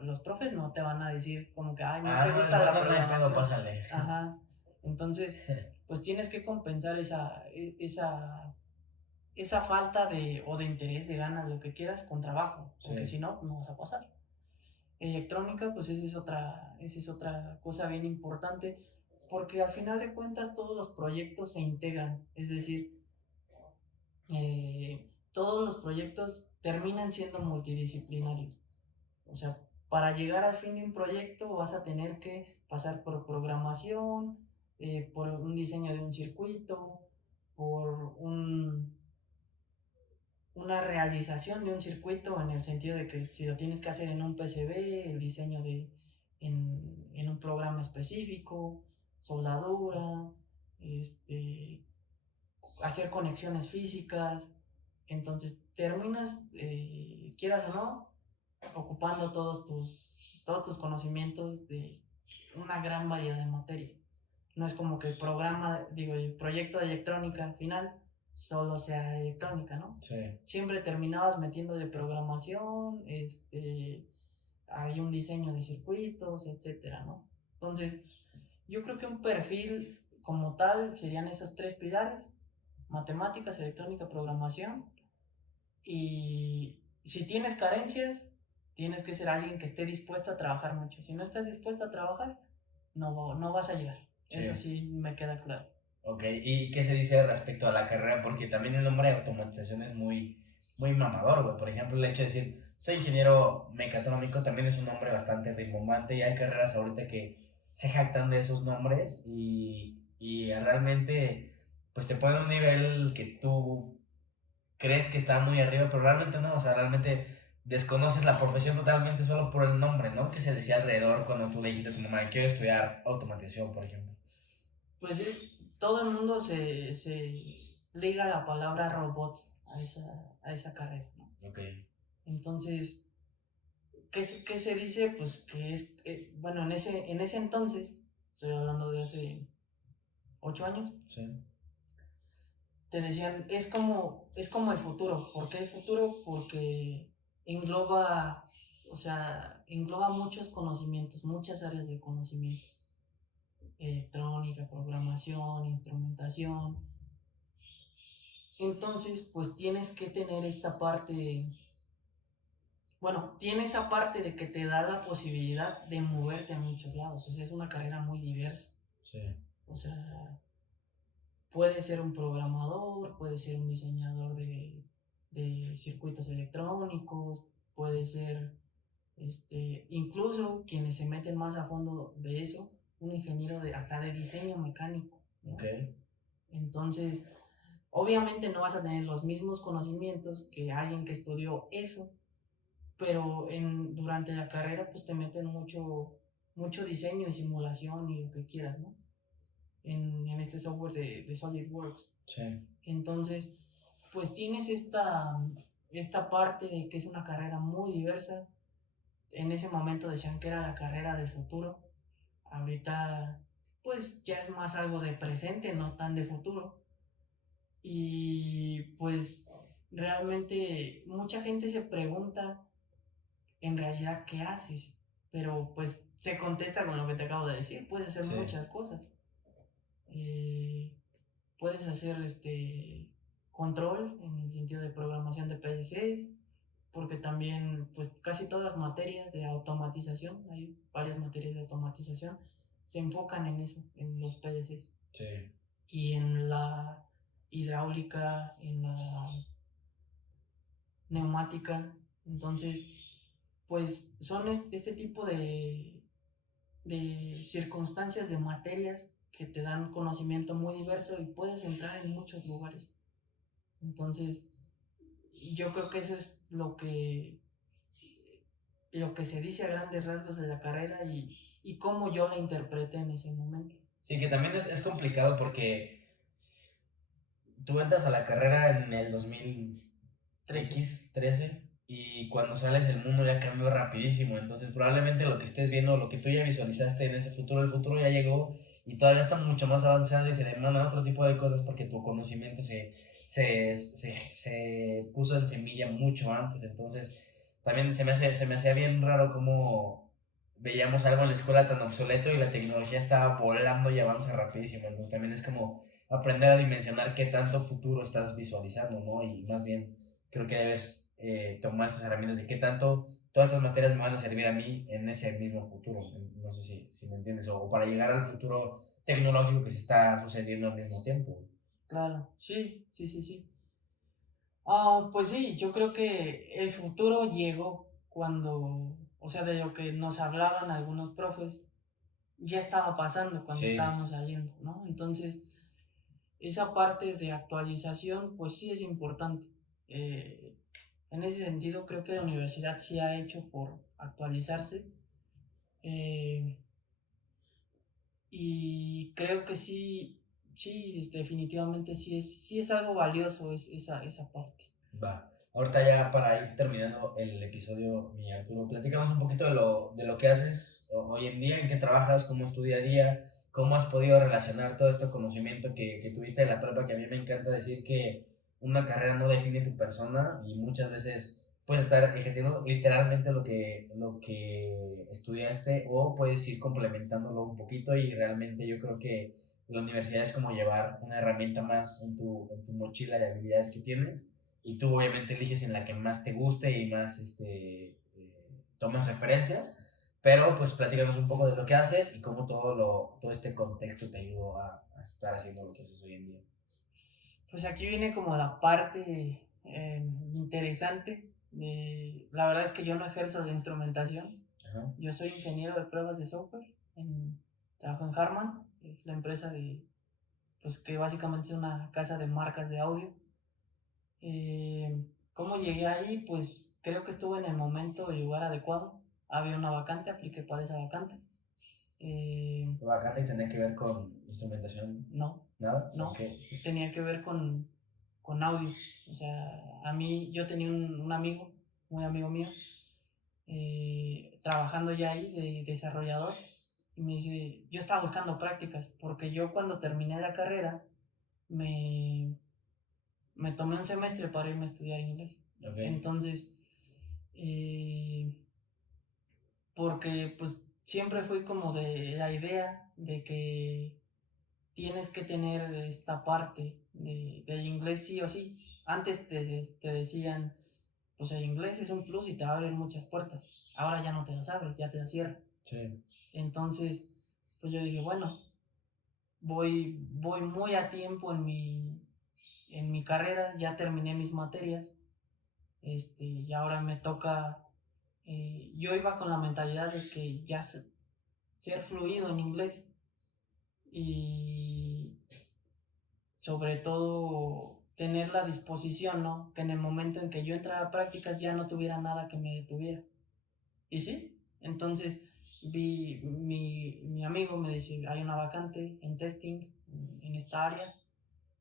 los profes no te van a decir como que, ay, no te gusta la programación. Pásale. Ajá. Entonces, pues tienes que compensar esa falta de interés, de ganas, lo que quieras, con trabajo, porque sí, si no, no vas a pasar. Electrónica, pues esa es otra cosa bien importante, porque al final de cuentas todos los proyectos se integran, es decir, todos los proyectos terminan siendo multidisciplinarios. O sea, para llegar al fin de un proyecto vas a tener que pasar por programación, por un diseño de un circuito, por una realización de un circuito, en el sentido de que si lo tienes que hacer en un PCB, el diseño en un programa específico, soldadura, hacer conexiones físicas. Entonces terminas, quieras o no, ocupando todos tus conocimientos de una gran variedad de materias. No es como que el proyecto de electrónica al final solo sea electrónica, ¿no? Sí. Siempre terminabas metiendo de programación, hay un diseño de circuitos, etcétera, ¿no? Entonces, yo creo que un perfil como tal serían esos tres pilares: matemáticas, electrónica, programación. Y si tienes carencias, tienes que ser alguien que esté dispuesto a trabajar mucho. Si no estás dispuesto a trabajar, no vas a llegar. Sí. Eso sí me queda claro. Ok, ¿y qué se dice respecto a la carrera? Porque también el nombre de automatización es muy mamador, güey. Por ejemplo, el hecho de decir, soy ingeniero mecatrónico también es un nombre bastante rimbombante, y hay carreras ahorita que se jactan de esos nombres y realmente pues te ponen un nivel que tú crees que está muy arriba, pero realmente no, o sea, realmente desconoces la profesión totalmente solo por el nombre, ¿no? Que se decía alrededor cuando tú le dijiste a tu mamá, quiero estudiar automatización, por ejemplo. Pues todo el mundo se liga la palabra robots a esa carrera, ¿no? Ok. Entonces, ¿qué se dice? Pues que bueno, en ese entonces, estoy hablando de hace 8 años, Sí. te decían, es como el futuro. ¿Por qué el futuro? Porque engloba, o sea, engloba muchos conocimientos, muchas áreas de conocimiento. Electrónica, programación, instrumentación. Entonces, pues tienes que tener esta parte, bueno, tiene esa parte de que te da la posibilidad de moverte a muchos lados. O sea, es una carrera muy diversa. Sí. O sea, puede ser un programador, puede ser un diseñador de circuitos electrónicos, puede ser, incluso quienes se meten más a fondo de eso, un ingeniero hasta de diseño mecánico, ¿no? Ok. Entonces, obviamente no vas a tener los mismos conocimientos que alguien que estudió eso, pero durante la carrera pues te meten mucho diseño y simulación y lo que quieras, ¿no? En este software de SolidWorks. Sí. Entonces, pues tienes esta parte de que es una carrera muy diversa. En ese momento decían que era la carrera del futuro. Ahorita, pues ya es más algo de presente, no tan de futuro. Y pues realmente mucha gente se pregunta en realidad qué haces, pero pues se contesta con lo que te acabo de decir. Puedes hacer Sí. muchas cosas. Puedes hacer control en el sentido de programación de PLCs, porque también pues casi todas las materias de automatización, hay varias materias de automatización, se enfocan en eso, en los PLCs. Sí. Y en la hidráulica, en la neumática. Entonces, pues son este tipo de circunstancias, de materias que te dan conocimiento muy diverso y puedes entrar en muchos lugares. Entonces, yo creo que eso es lo que se dice a grandes rasgos de la carrera y cómo yo la interpreté en ese momento. Sí, que también es complicado porque tú entras a la carrera en el 2013 y cuando sales el mundo ya cambió rapidísimo, entonces probablemente lo que estés viendo, lo que tú ya visualizaste en ese futuro, el futuro ya llegó y todavía está mucho más avanzado y se demandan otro tipo de cosas porque tu conocimiento se puso en semilla mucho antes, entonces también se me hacía bien raro cómo veíamos algo en la escuela tan obsoleto y la tecnología estaba volando y avanza rapidísimo, entonces también es como aprender a dimensionar qué tanto futuro estás visualizando, ¿no? Y más bien creo que debes tomar estas herramientas de qué tanto todas estas materias me van a servir a mí en ese mismo futuro. No sé si me entiendes, o para llegar al futuro tecnológico que se está sucediendo al mismo tiempo. Claro, sí, sí, sí, sí. Pues sí, yo creo que el futuro llegó cuando, o sea, de lo que nos hablaban algunos profes, ya estaba pasando cuando Sí. estábamos yendo, ¿no? Entonces, esa parte de actualización, pues sí es importante. Eh, en ese sentido, creo que la universidad sí ha hecho por actualizarse. eh, y creo que sí, sí, definitivamente sí es algo valioso esa parte. Va. Ahorita ya para ir terminando el episodio, mi Arturo, platícanos un poquito de lo que haces hoy en día, en qué trabajas, cómo es tu día a día, cómo has podido relacionar todo este conocimiento que tuviste de la prepa, que a mí me encanta decir que una carrera no define tu persona y muchas veces puedes estar ejerciendo literalmente lo que estudiaste o puedes ir complementándolo un poquito y realmente yo creo que la universidad es como llevar una herramienta más en tu mochila de habilidades que tienes y tú obviamente eliges en la que más te guste y más tomas referencias, pero pues platícanos un poco de lo que haces y cómo todo este contexto te ayudó a estar haciendo lo que haces hoy en día. Pues aquí viene como la parte interesante. La verdad es que yo no ejerzo de instrumentación. Ajá. Yo soy ingeniero de pruebas de software. Trabajo en Harman, es la empresa pues que básicamente es una casa de marcas de audio. ¿Cómo llegué ahí? Pues creo que estuve en el momento y lugar adecuado. Había una vacante, apliqué para esa vacante. ¿La vacante tenía que ver con instrumentación? No, ¿Nada? no, Okay. tenía que ver con audio. O sea, a mí, yo tenía un amigo, muy amigo mío, trabajando ya ahí de desarrollador, y me dice, yo estaba buscando prácticas, porque yo cuando terminé la carrera, me, me tomé un semestre para irme a estudiar inglés. Okay. Entonces, porque pues siempre fui como de la idea de que tienes que tener esta parte del inglés sí o sí. Antes te decían, pues el inglés es un plus y te va a abrir muchas puertas. Ahora ya no te las abre, ya te las cierra. Sí. Entonces, pues yo dije, bueno, voy muy a tiempo en mi carrera, ya terminé mis materias, y ahora me toca, yo iba con la mentalidad de que ya ser fluido en inglés y sobre todo tener la disposición, ¿no? Que en el momento en que yo entrara a prácticas ya no tuviera nada que me detuviera. Y sí, entonces mi amigo me dice, hay una vacante en testing en esta área.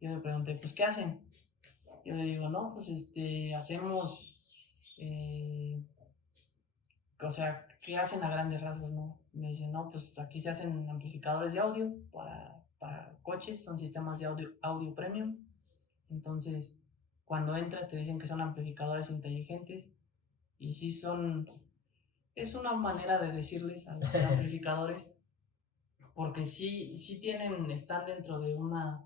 Yo le pregunté, pues, ¿qué hacen? Yo le digo, no, pues, hacemos, o sea, ¿qué hacen a grandes rasgos, no? Me dice, no, pues, aquí se hacen amplificadores de audio para coches, son sistemas de audio premium. Entonces, cuando entras te dicen que son amplificadores inteligentes y sí son, es una manera de decirles a los amplificadores, porque sí tienen, están dentro de una...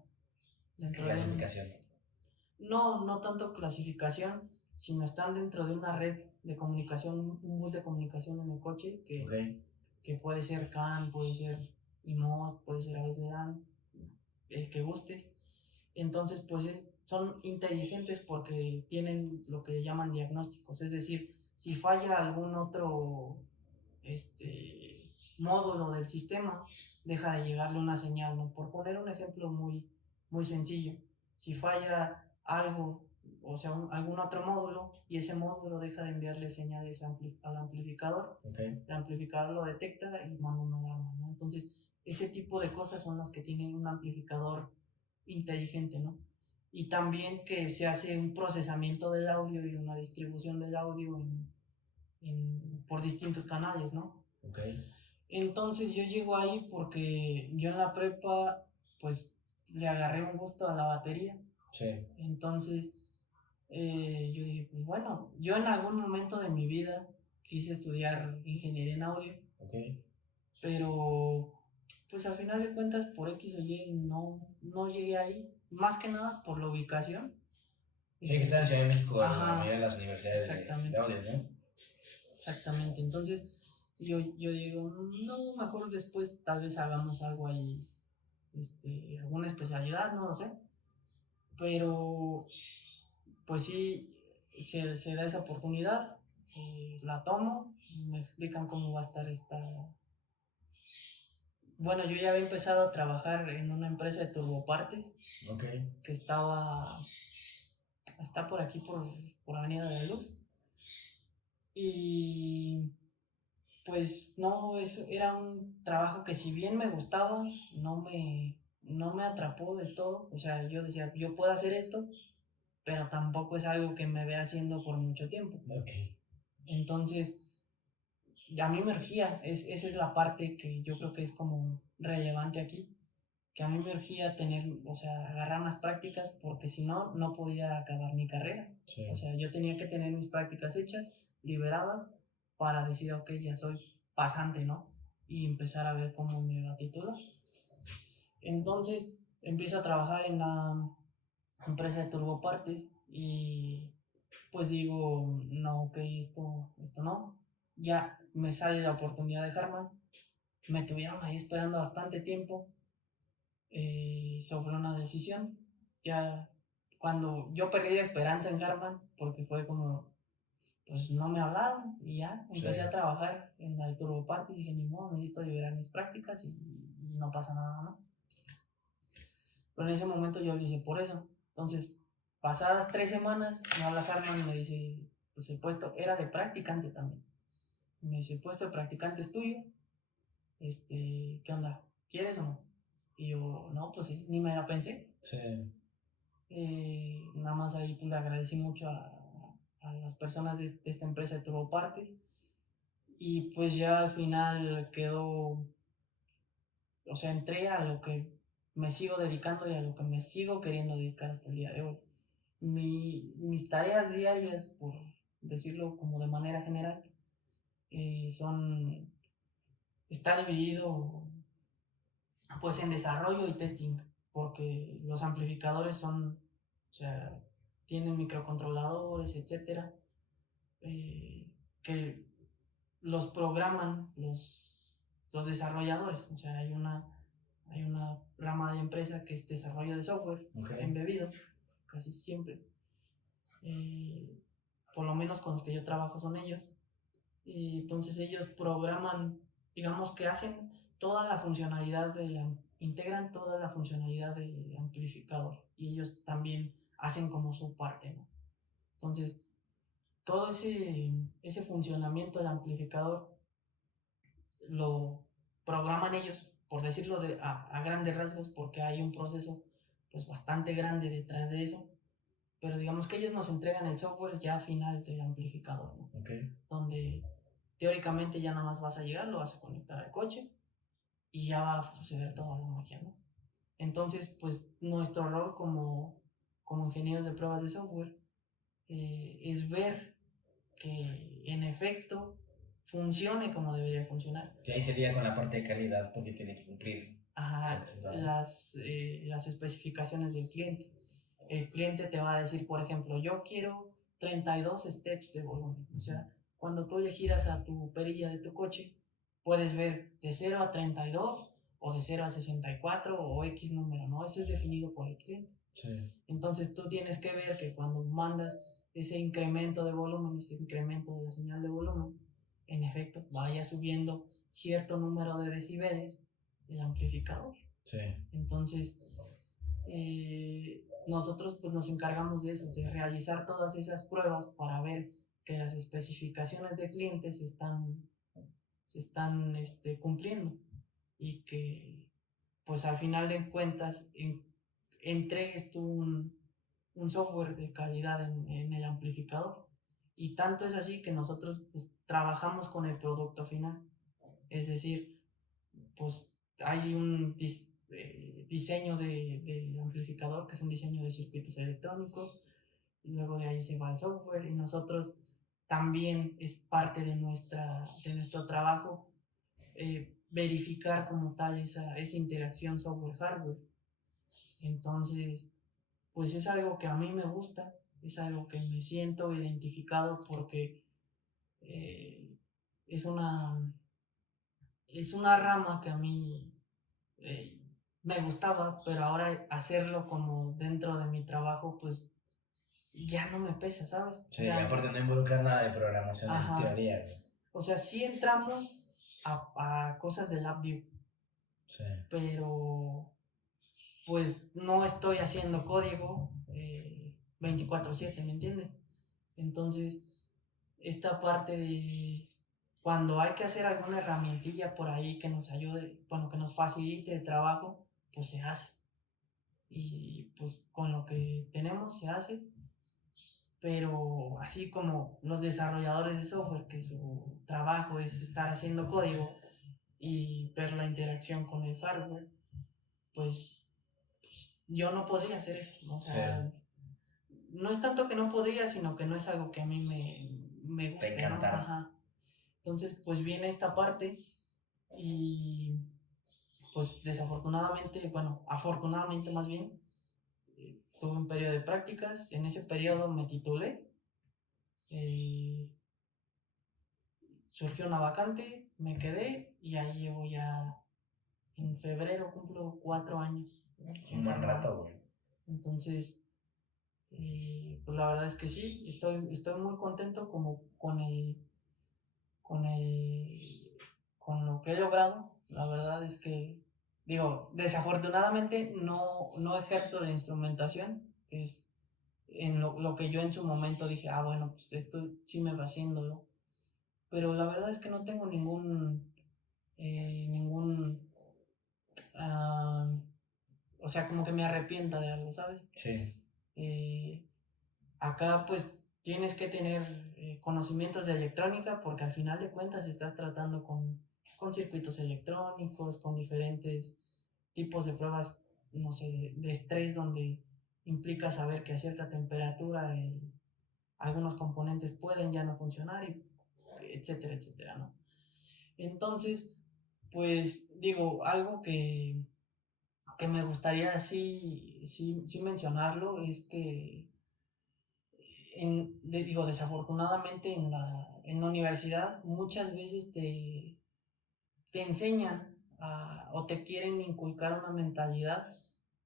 Clasificación. No tanto clasificación, sino están dentro de una red de comunicación, un bus de comunicación en el coche que puede ser CAN, puede ser IMOS, puede ser AVSDAN, el que gustes. Entonces, pues son inteligentes porque tienen lo que llaman diagnósticos, es decir, si falla algún otro módulo del sistema, deja de llegarle una señal, ¿no? Por poner un ejemplo muy sencillo, si falla algo, o sea, algún otro módulo, y ese módulo deja de enviarle señales al amplificador, el amplificador lo detecta y manda una alarma, ¿no? Entonces, ese tipo de cosas son las que tiene un amplificador inteligente, ¿no? Y también que se hace un procesamiento del audio y una distribución del audio por distintos canales, ¿no? Entonces yo llego ahí porque yo en la prepa, pues, le agarré un gusto a la batería. Sí. Entonces, yo dije, pues bueno, yo en algún momento de mi vida quise estudiar ingeniería en audio. Pero pues al final de cuentas por X o Y no llegué ahí, más que nada por la ubicación. Sí, que está en Ciudad de México, la Ajá, mayoría de las universidades de audio, ¿no? Exactamente, entonces yo digo, no, mejor después tal vez hagamos algo ahí, alguna especialidad, no lo sé, pero pues sí, se da esa oportunidad, la tomo, me explican cómo va a estar Bueno, yo ya había empezado a trabajar en una empresa de turbopartes. Que está por aquí, por Avenida de la Luz. Y pues no, eso era un trabajo que si bien me gustaba, no me atrapó del todo. O sea, yo decía, yo puedo hacer esto, pero tampoco es algo que me vea haciendo por mucho tiempo. Entonces, a mí me urgía, esa es la parte que yo creo que es como relevante aquí, que a mí me urgía tener, o sea, agarrar unas prácticas porque si no, no podía acabar mi carrera. Sí. O sea, yo tenía que tener mis prácticas hechas, liberadas, para decir, ok, ya soy pasante, ¿no? Y empezar a ver cómo me va a titular. Entonces, empiezo a trabajar en la empresa de turbopartes y pues digo, no, ok, esto no. Ya me sale la oportunidad de Harman. Me tuvieron ahí esperando bastante tiempo sobre una decisión. Ya cuando yo perdí la esperanza en Harman, porque fue como, pues no me hablaron y ya empecé a trabajar en la de turbopartes y dije, ni modo, necesito liberar mis prácticas y no pasa nada, ¿no? Pero en ese momento yo lo hice por eso. Entonces, pasadas 3 semanas me habla Harman y me dice, pues el puesto era de practicante también. Me dice, el puesto de practicante es tuyo, ¿qué onda? ¿Quieres o no? Y yo, no, pues sí, ni me la pensé. Sí. Nada más ahí pues le agradecí mucho a las personas de esta empresa de Turbo Partes. Y pues ya al final quedó, o sea, entré a lo que me sigo dedicando y a lo que me sigo queriendo dedicar hasta el día de hoy. Mis tareas diarias, por decirlo como de manera general, está dividido pues en desarrollo y testing, porque los amplificadores son, o sea, tienen microcontroladores, etcétera, que los programan los desarrolladores. O sea, hay una rama de empresa que es desarrollo de software, embebido, casi siempre. Por lo menos con los que yo trabajo son ellos. Entonces ellos programan, digamos que hacen toda la funcionalidad integran toda la funcionalidad del amplificador y ellos también hacen como su parte, ¿no? Entonces, todo ese funcionamiento del amplificador lo programan ellos, por decirlo a grandes rasgos, porque hay un proceso pues bastante grande detrás de eso, pero digamos que ellos nos entregan el software ya final del amplificador, ¿no? Donde teóricamente ya nada más vas a llegar, lo vas a conectar al coche y ya va a suceder toda la magia, ¿no? Entonces, pues nuestro rol como ingenieros de pruebas de software es ver que en efecto funcione como debería funcionar. Que ahí sería con la parte de calidad, porque tiene que cumplir. Ajá, las especificaciones del cliente. El cliente te va a decir, por ejemplo, yo quiero 32 steps de volumen. O sea, cuando tú le giras a tu perilla de tu coche, puedes ver de 0 a 32 o de 0 a 64 o X número, ¿no? Eso es definido por el cliente. Sí. Entonces tú tienes que ver que cuando mandas ese incremento de volumen, ese incremento de la señal de volumen, en efecto vaya subiendo cierto número de decibeles el amplificador. Sí. Entonces, nosotros pues nos encargamos de eso, de realizar todas esas pruebas para ver que las especificaciones de clientes se están cumpliendo y que pues al final de cuentas entregues tú un software de calidad en el amplificador. Y tanto es así que nosotros pues, trabajamos con el producto final. Es decir, pues hay un diseño de amplificador que es un diseño de circuitos electrónicos, y luego de ahí se va el software y nosotros también es parte de nuestro trabajo verificar como tal esa interacción software-hardware. Entonces, pues es algo que a mí me gusta, es algo que me siento identificado porque es una rama que a mí me gustaba, pero ahora hacerlo como dentro de mi trabajo, pues ya no me pesa, ¿sabes? Sí, o sea, y aparte no involucra nada de programación en teoría. O sea, sí entramos a cosas de LabVIEW, sí, pero pues no estoy haciendo código 24/7, ¿me entiendes? Entonces, esta parte de cuando hay que hacer alguna herramientilla por ahí que nos ayude, bueno, que nos facilite el trabajo, pues se hace. Y pues con lo que tenemos se hace, pero así como los desarrolladores de software, que su trabajo es estar haciendo código y ver la interacción con el hardware, pues yo no podría hacer eso, ¿no? O sea, sí. No es tanto que no podría, sino que no es algo que a mí me guste, ¿no? Ajá. Entonces, pues viene esta parte y pues desafortunadamente, bueno, afortunadamente más bien, tuve un periodo de prácticas, en ese periodo me titulé, surgió una vacante, me quedé y ahí llevo ya, en febrero cumplo 4 años. Un buen rato, güey. Entonces, pues la verdad es que sí, estoy muy contento como con lo que he logrado. La verdad es que, digo, desafortunadamente no ejerzo la instrumentación, que es en lo que yo en su momento dije, bueno, pues esto sí me va haciéndolo. Pero la verdad es que no tengo ah, o sea, como que me arrepienta de algo, ¿sabes? Sí. Acá pues tienes que tener conocimientos de electrónica porque al final de cuentas estás tratando con circuitos electrónicos, con diferentes tipos de pruebas, no sé, de estrés donde implica saber que a cierta temperatura algunos componentes pueden ya no funcionar, y etcétera, etcétera, ¿no? Entonces, pues digo, algo que me gustaría sí mencionarlo es que desafortunadamente en la universidad muchas veces te enseñan o te quieren inculcar una mentalidad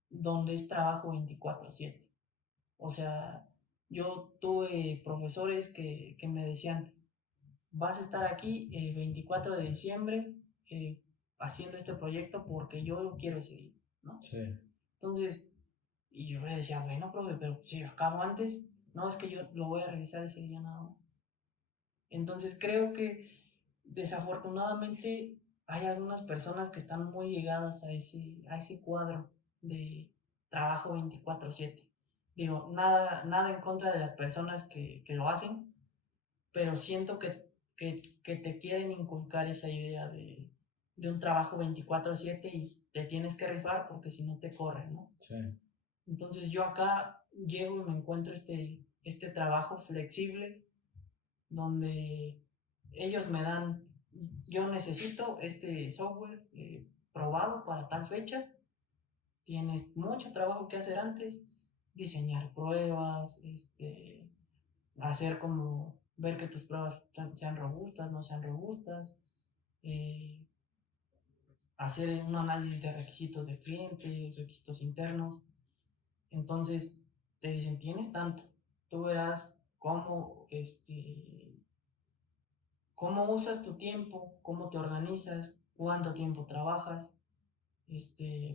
donde es trabajo 24/7. O sea, yo tuve profesores que me decían, vas a estar aquí el 24 de diciembre eh, haciendo este proyecto porque yo lo quiero seguir, ¿no? Sí. Entonces, y yo le decía, bueno, profe, pero si acabo antes, no, es que yo lo voy a revisar ese día nada más. Entonces creo que desafortunadamente hay algunas personas que están muy ligadas a ese cuadro de trabajo 24/7. Digo, nada en contra de las personas que lo hacen, pero siento que te quieren inculcar esa idea de un trabajo 24/7 y te tienes que rifar porque si no te corren, ¿no? Sí. Entonces yo acá llego y me encuentro este trabajo flexible donde ellos me dan, yo necesito este software probado para tal fecha, tienes mucho trabajo que hacer antes, diseñar pruebas, hacer como ver que tus pruebas sean robustas, no sean robustas, eh, hacer un análisis de requisitos de cliente, requisitos internos. Entonces te dicen, tienes tanto, tú verás cómo usas tu tiempo, cómo te organizas, cuánto tiempo trabajas.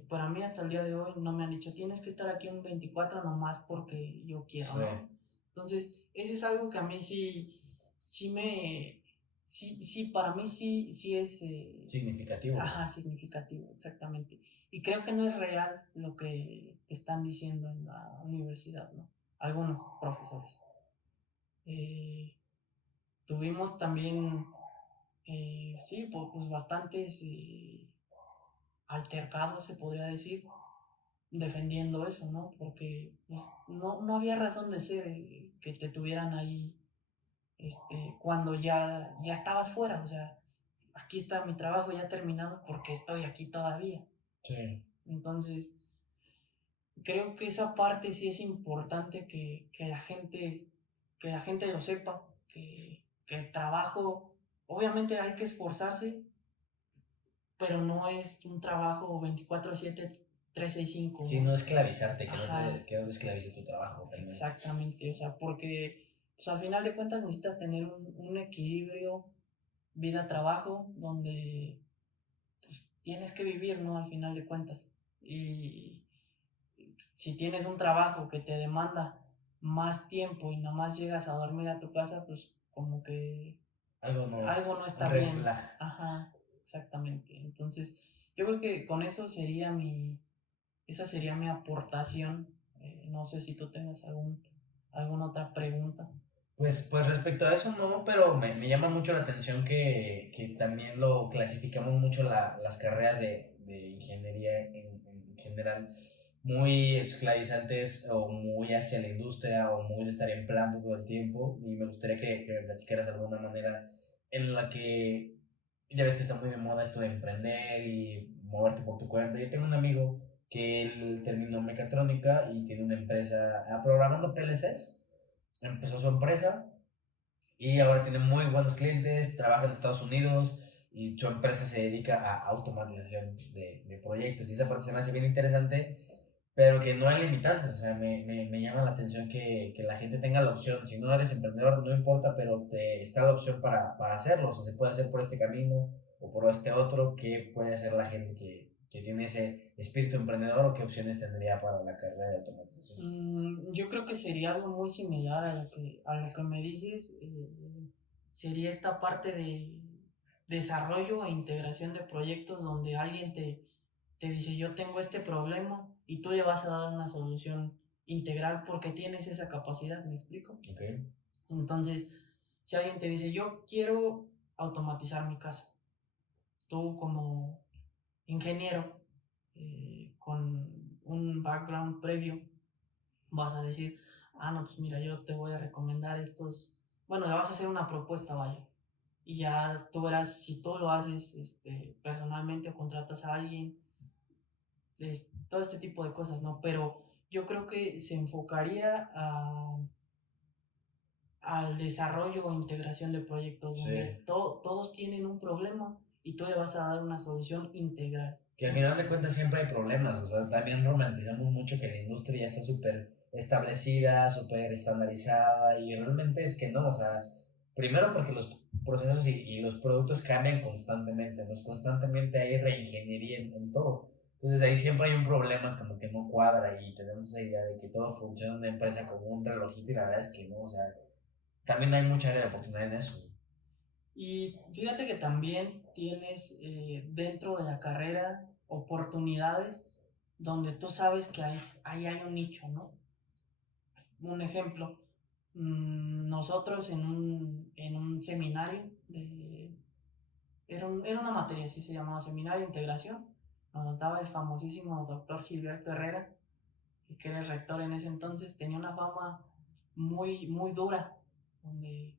Para mí hasta el día de hoy no me han dicho, tienes que estar aquí un 24 nomás porque yo quiero, Sí. ¿no? Entonces, eso es algo que a mí sí, para mí sí es... Significativo. Ajá, significativo, exactamente. Y creo que no es real lo que te están diciendo en la universidad, ¿no? Algunos profesores. Tuvimos también, sí, pues bastantes altercados, se podría decir, defendiendo eso, ¿no? Porque pues, no había razón de ser que te tuvieran ahí cuando ya estabas fuera, o sea, aquí está mi trabajo ya terminado porque estoy aquí todavía. Sí. Entonces, creo que esa parte sí es importante que la gente lo sepa, que el trabajo, obviamente hay que esforzarse, pero no es un trabajo 24/7, 365. Sí, no esclavizarte, Ajá, que no te esclavice tu trabajo realmente. exactamente, o sea, porque pues, al final de cuentas necesitas tener un equilibrio vida-trabajo donde pues, tienes que vivir, ¿no? Al final de cuentas. Y si tienes un trabajo que te demanda más tiempo y nada más llegas a dormir a tu casa, pues como que Algo no está red bien. flag. Ajá, exactamente. Entonces, yo creo que con eso esa sería mi aportación. No sé si tú tengas alguna otra pregunta. Pues respecto a eso no, pero me llama mucho la atención que también lo clasificamos mucho las carreras de ingeniería en general, muy esclavizantes o muy hacia la industria o muy de estar en plantas todo el tiempo. Y me gustaría que me platicaras de alguna manera en la que ya ves que está muy de moda esto de emprender y moverte por tu cuenta. Yo tengo un amigo que él terminó mecatrónica y tiene una empresa programando PLCs. Empezó su empresa y ahora tiene muy buenos clientes, trabaja en Estados Unidos y su empresa se dedica a automatización de proyectos. Y esa parte se me hace bien interesante, pero que no hay limitantes. O sea, me llama la atención que la gente tenga la opción. Si no eres emprendedor, no importa, pero te está la opción para hacerlo. O sea, se puede hacer por este camino o por este otro, que puede hacer la gente que tiene ese espíritu emprendedor, ¿o qué opciones tendría para la carrera de automatización? Yo creo que sería algo muy similar a lo que me dices. Sería esta parte de desarrollo e integración de proyectos donde alguien te dice, yo tengo este problema y tú le vas a dar una solución integral porque tienes esa capacidad, ¿me explico? Okay. Entonces, si alguien te dice, yo quiero automatizar mi casa, tú como ingeniero con un background previo vas a decir, no, pues mira, yo te voy a recomendar estos, bueno, le vas a hacer una propuesta, vaya, y ya tú verás si tú lo haces personalmente o contratas a alguien, todo este tipo de cosas, ¿no? Pero yo creo que se enfocaría al desarrollo o integración de proyectos donde todos tienen un problema y tú le vas a dar una solución integral. Que al final de cuentas siempre hay problemas, o sea, también romantizamos mucho que la industria ya está súper establecida, súper estandarizada, y realmente es que no, o sea, primero porque los procesos y los productos cambian constantemente, ¿no? Constantemente hay reingeniería en todo. Entonces ahí siempre hay un problema como que no cuadra y tenemos esa idea de que todo funciona en una empresa como un relojito y la verdad es que no, o sea, también hay mucha área de oportunidad en eso. Y fíjate que también tienes dentro de la carrera oportunidades donde tú sabes que ahí hay un nicho, ¿no? Un ejemplo, nosotros en un seminario, era una materia, así se llamaba, Seminario de Integración, nos daba el famosísimo doctor Gilberto Herrera, que era el rector en ese entonces, tenía una fama muy, muy dura, donde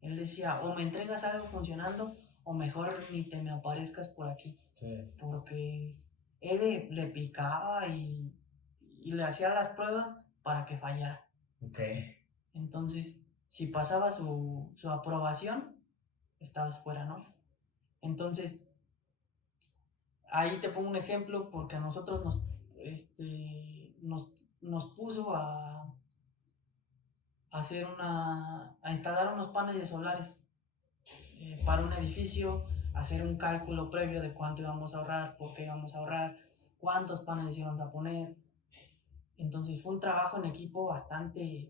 él decía, o me entregas algo funcionando, o mejor ni te me aparezcas por aquí. Sí. Porque él le picaba y le hacía las pruebas para que fallara. Okay. Entonces, si pasaba su aprobación, estabas fuera, ¿no? Entonces, ahí te pongo un ejemplo porque a nosotros nos puso a instalar unos paneles solares para un edificio, hacer un cálculo previo de cuánto íbamos a ahorrar, por qué íbamos a ahorrar, cuántos paneles íbamos a poner. Entonces fue un trabajo en equipo bastante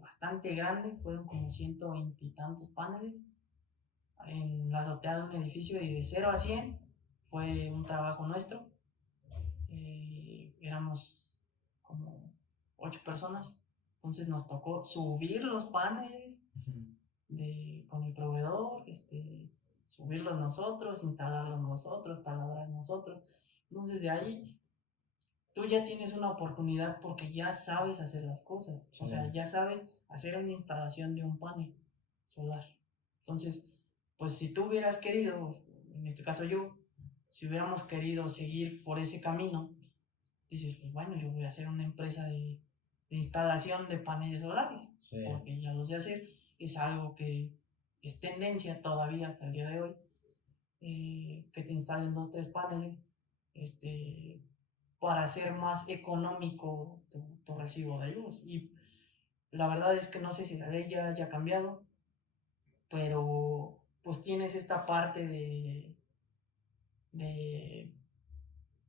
grande, fueron como 120 y tantos paneles en la azotea de un edificio y de 0 a 100 fue un trabajo nuestro. Éramos como 8 personas, entonces nos tocó subir los paneles con el proveedor, subirlos nosotros, instalarlos nosotros, taladrar nosotros. Entonces de ahí tú ya tienes una oportunidad porque ya sabes hacer las cosas. Sí. O sea, ya sabes hacer una instalación de un panel solar. Entonces, pues si tú hubieras querido, en este caso yo, si hubiéramos querido seguir por ese camino, dices, pues bueno, yo voy a hacer una empresa de instalación de paneles solares, sí, porque ya lo sé hacer. Es algo que es tendencia todavía hasta el día de hoy, que te instalen 2-3 paneles, para hacer más económico tu recibo de luz. Y la verdad es que no sé si la ley ya haya cambiado, pero pues tienes esta parte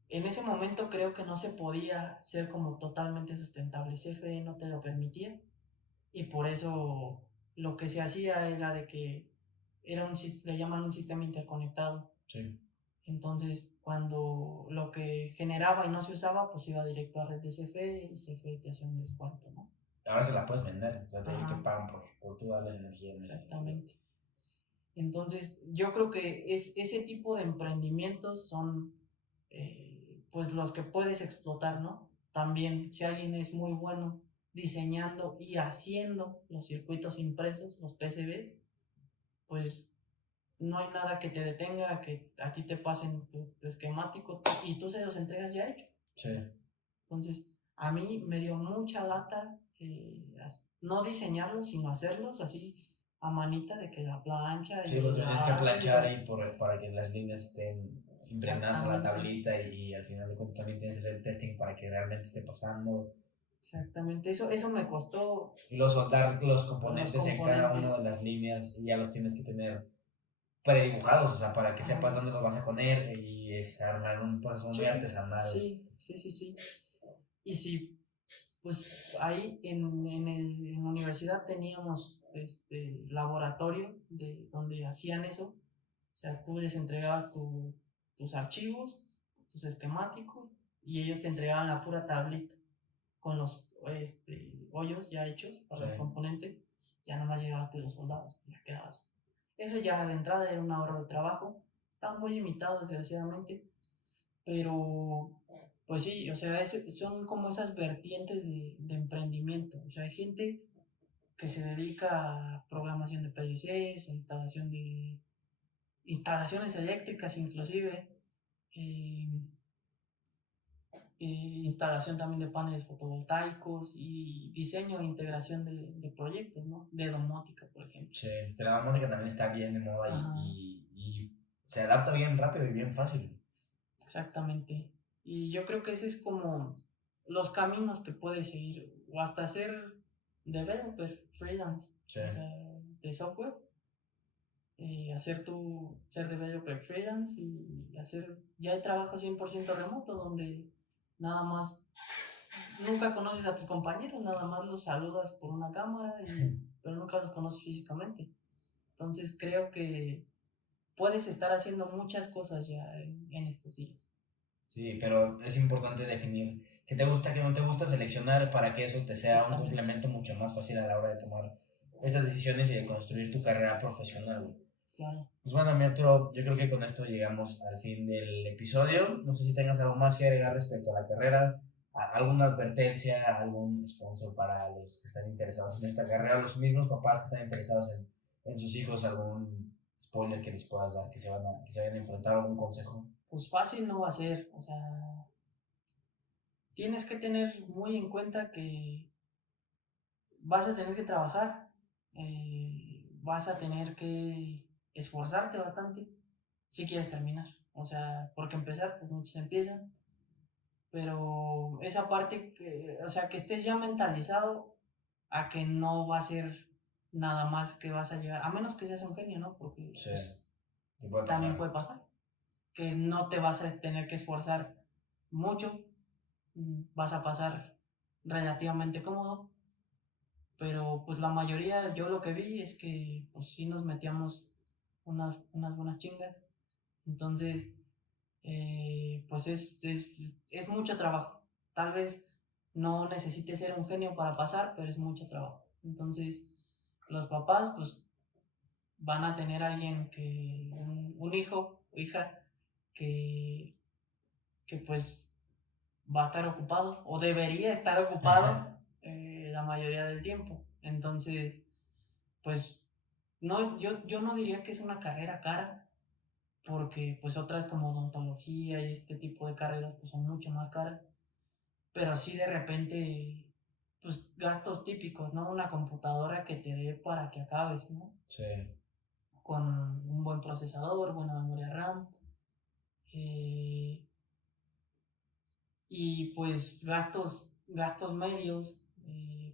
en ese momento creo que no se podía ser como totalmente sustentable. CFE no te lo permitía y por eso lo que se hacía era de que le llaman un sistema interconectado. Sí. Entonces, cuando lo que generaba y no se usaba, pues iba directo a red de CFE y CFE te hacía un descuento, ¿no? Ahora se la puedes vender, o sea, te pagan por tú darles energía. Exactamente. Entonces, yo creo que ese tipo de emprendimientos son pues los que puedes explotar, ¿no? También, si alguien es muy bueno diseñando y haciendo los circuitos impresos, los PCBs, pues no hay nada que te detenga a que a ti te pasen tu esquemático y tú se los entregas ya hecho. Sí. Entonces, a mí me dio mucha lata no diseñarlos, sino hacerlos así a manita de que la plancha. Sí, porque tienes que planchar ahí para que las líneas estén impregnadas a la tablita y al final de cuentas también tienes que hacer el testing para que realmente esté pasando. Exactamente, eso me costó. Y luego soldar los componentes en cada una de las líneas y ya los tienes que tener predibujados, o sea, para que sepas Ajá. dónde los vas a poner y armar un proceso muy Sí, artesanal. sí. Y sí, pues ahí en la universidad teníamos laboratorio donde hacían eso. O sea, tú les entregabas tus archivos, tus esquemáticos, y ellos te entregaban la pura tablita con los hoyos ya hechos para Sí. los componentes. Ya nomás llegaste los soldados, ya quedabas. Eso ya de entrada era un ahorro de trabajo. Estaba muy limitado, desgraciadamente, pero pues sí, o sea, son como esas vertientes de emprendimiento. O sea, hay gente que se dedica a programación de PLCs, a instalaciones eléctricas inclusive, eh, instalación también de paneles fotovoltaicos y diseño e integración de proyectos, ¿no? De domótica, por ejemplo. Sí, que la música también está bien de moda Ajá, y se adapta bien rápido y bien fácil. exactamente. Y yo creo que ese es como los caminos que puedes seguir, o hasta ser developer, freelance, Sí. o sea, de software, ser developer freelance y hacer, ya hay trabajo 100% remoto donde nada más, nunca conoces a tus compañeros, nada más los saludas por una cámara, pero nunca los conoces físicamente. Entonces creo que puedes estar haciendo muchas cosas ya en estos días. Sí, pero es importante definir qué te gusta, qué no te gusta, seleccionar para que eso te sea un Exactamente. complemento mucho más fácil a la hora de tomar estas decisiones y de construir tu carrera profesional, güey. Claro. Pues bueno, mi Arturo, yo creo que con esto llegamos al fin del episodio. No sé si tengas algo más que agregar respecto a la carrera, alguna advertencia, algún sponsor para los que están interesados en esta carrera, los mismos papás que están interesados en sus hijos, algún spoiler que les puedas dar, que se vayan a enfrentar, algún consejo. Pues fácil no va a ser, o sea, tienes que tener muy en cuenta que vas a tener que trabajar, vas a tener que esforzarte bastante si quieres terminar. O sea, porque empezar, pues muchos empiezan, pero esa parte o sea, que estés ya mentalizado a que no va a ser nada más que vas a llegar, a menos que seas un genio, ¿no? Porque Sí, pues, ¿qué puede también pasar? puede pasar, que no te vas a tener que esforzar mucho, vas a pasar relativamente cómodo, pero pues la mayoría, yo lo que vi es que pues sí nos metíamos unas buenas chingas, entonces pues es mucho trabajo, tal vez no necesites ser un genio para pasar, pero es mucho trabajo, entonces los papás pues van a tener a alguien un hijo o hija que, que pues va a estar ocupado o debería estar ocupado la mayoría del tiempo. Entonces, pues no, yo no diría que es una carrera cara, porque pues otras como odontología y este tipo de carreras pues son mucho más caras, pero sí de repente pues gastos típicos, ¿no? Una computadora que te dé para que acabes, ¿no? Sí. Con un buen procesador, buena memoria RAM, eh, y pues gastos medios,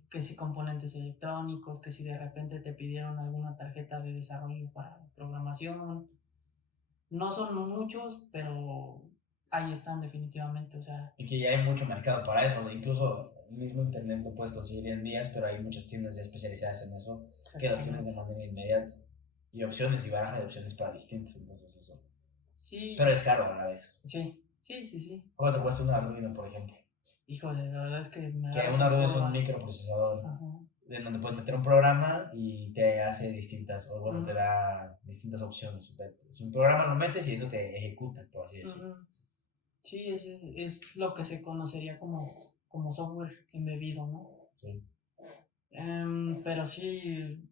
que si componentes electrónicos, que si de repente te pidieron alguna tarjeta de desarrollo para programación. No son muchos, pero ahí están definitivamente, o sea. Y que ya hay mucho mercado para eso, incluso el mismo internet lo puedes conseguir en días, pero hay muchas tiendas ya especializadas en eso que las tienes de manera inmediata. Y opciones y baraja de opciones para distintos, entonces eso. Sí, Pero es caro a la vez. sí. ¿Cuánto te cuesta un Arduino, por ejemplo? Híjole, la verdad es que me Que agarras un en Arduino es un curva. microprocesador Ajá. en donde puedes meter un programa y te hace distintas, o bueno, te Ujú, da distintas opciones. Es un programa, lo metes y eso te ejecuta, por así decirlo. ujú. Sí, es lo que se conocería como software embebido, ¿no? Sí. Pero sí,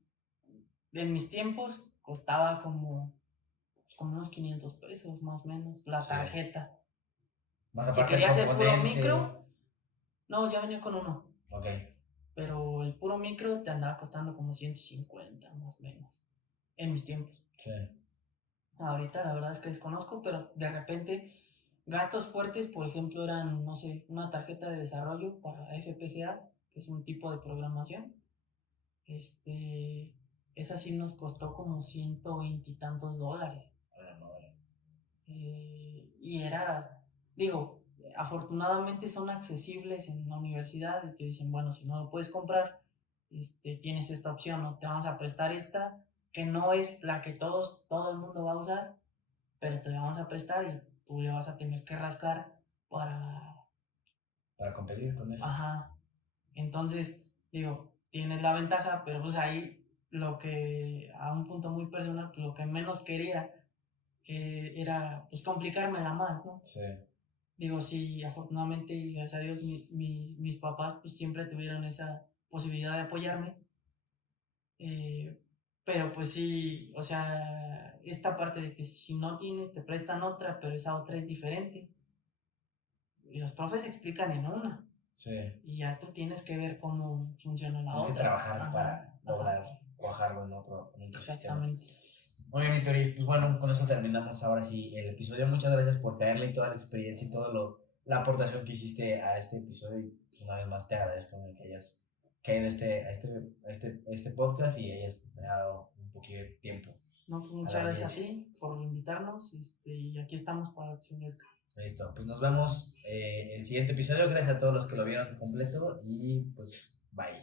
en mis tiempos costaba como unos 500 pesos más o menos la Sí. tarjeta. Más Si aparte el quería hacer puro componente. micro, no, ya venía con uno. Ok. Pero el puro micro te andaba costando como 150 más o menos en mis tiempos. Sí. Ahorita la verdad es que desconozco, pero de repente gastos fuertes, por ejemplo, eran, no sé, una tarjeta de desarrollo para FPGAs, que es un tipo de programación. esa sí nos costó como 120 y tantos dólares. Madre. Y era, digo, afortunadamente son accesibles en la universidad y te dicen, bueno, si no lo puedes comprar, tienes esta opción, o te vamos a prestar esta, que no es la que todo el mundo va a usar, pero te la vamos a prestar y tú le vas a tener que rascar para competir con eso. Ajá. Entonces, digo, tienes la ventaja, pero pues ahí lo que, a un punto muy personal, pues lo que menos quería era pues complicármela más, ¿no? Sí. Digo, sí, afortunadamente y gracias a Dios mis papás pues siempre tuvieron esa posibilidad de apoyarme. Pero pues sí, o sea, esta parte de que si no tienes te prestan otra, pero esa otra es diferente. Y los profes explican en una. Sí. Y ya tú tienes que ver cómo funciona la Tienes otra. que trabajar para lograr Ajá. cuajarlo en otro sistema. Exactamente. Muy bien, Hitori. Pues bueno, con eso terminamos ahora sí el episodio. Muchas gracias por caerle toda la experiencia y toda la aportación que hiciste a este episodio. Y pues una vez más te agradezco que hayas caído a este podcast y hayas dado un poquito de tiempo. No, pues muchas gracias a ti por invitarnos y aquí estamos para que se ofrezca. Listo, pues nos vemos el siguiente episodio. Gracias a todos los que lo vieron completo y pues bye.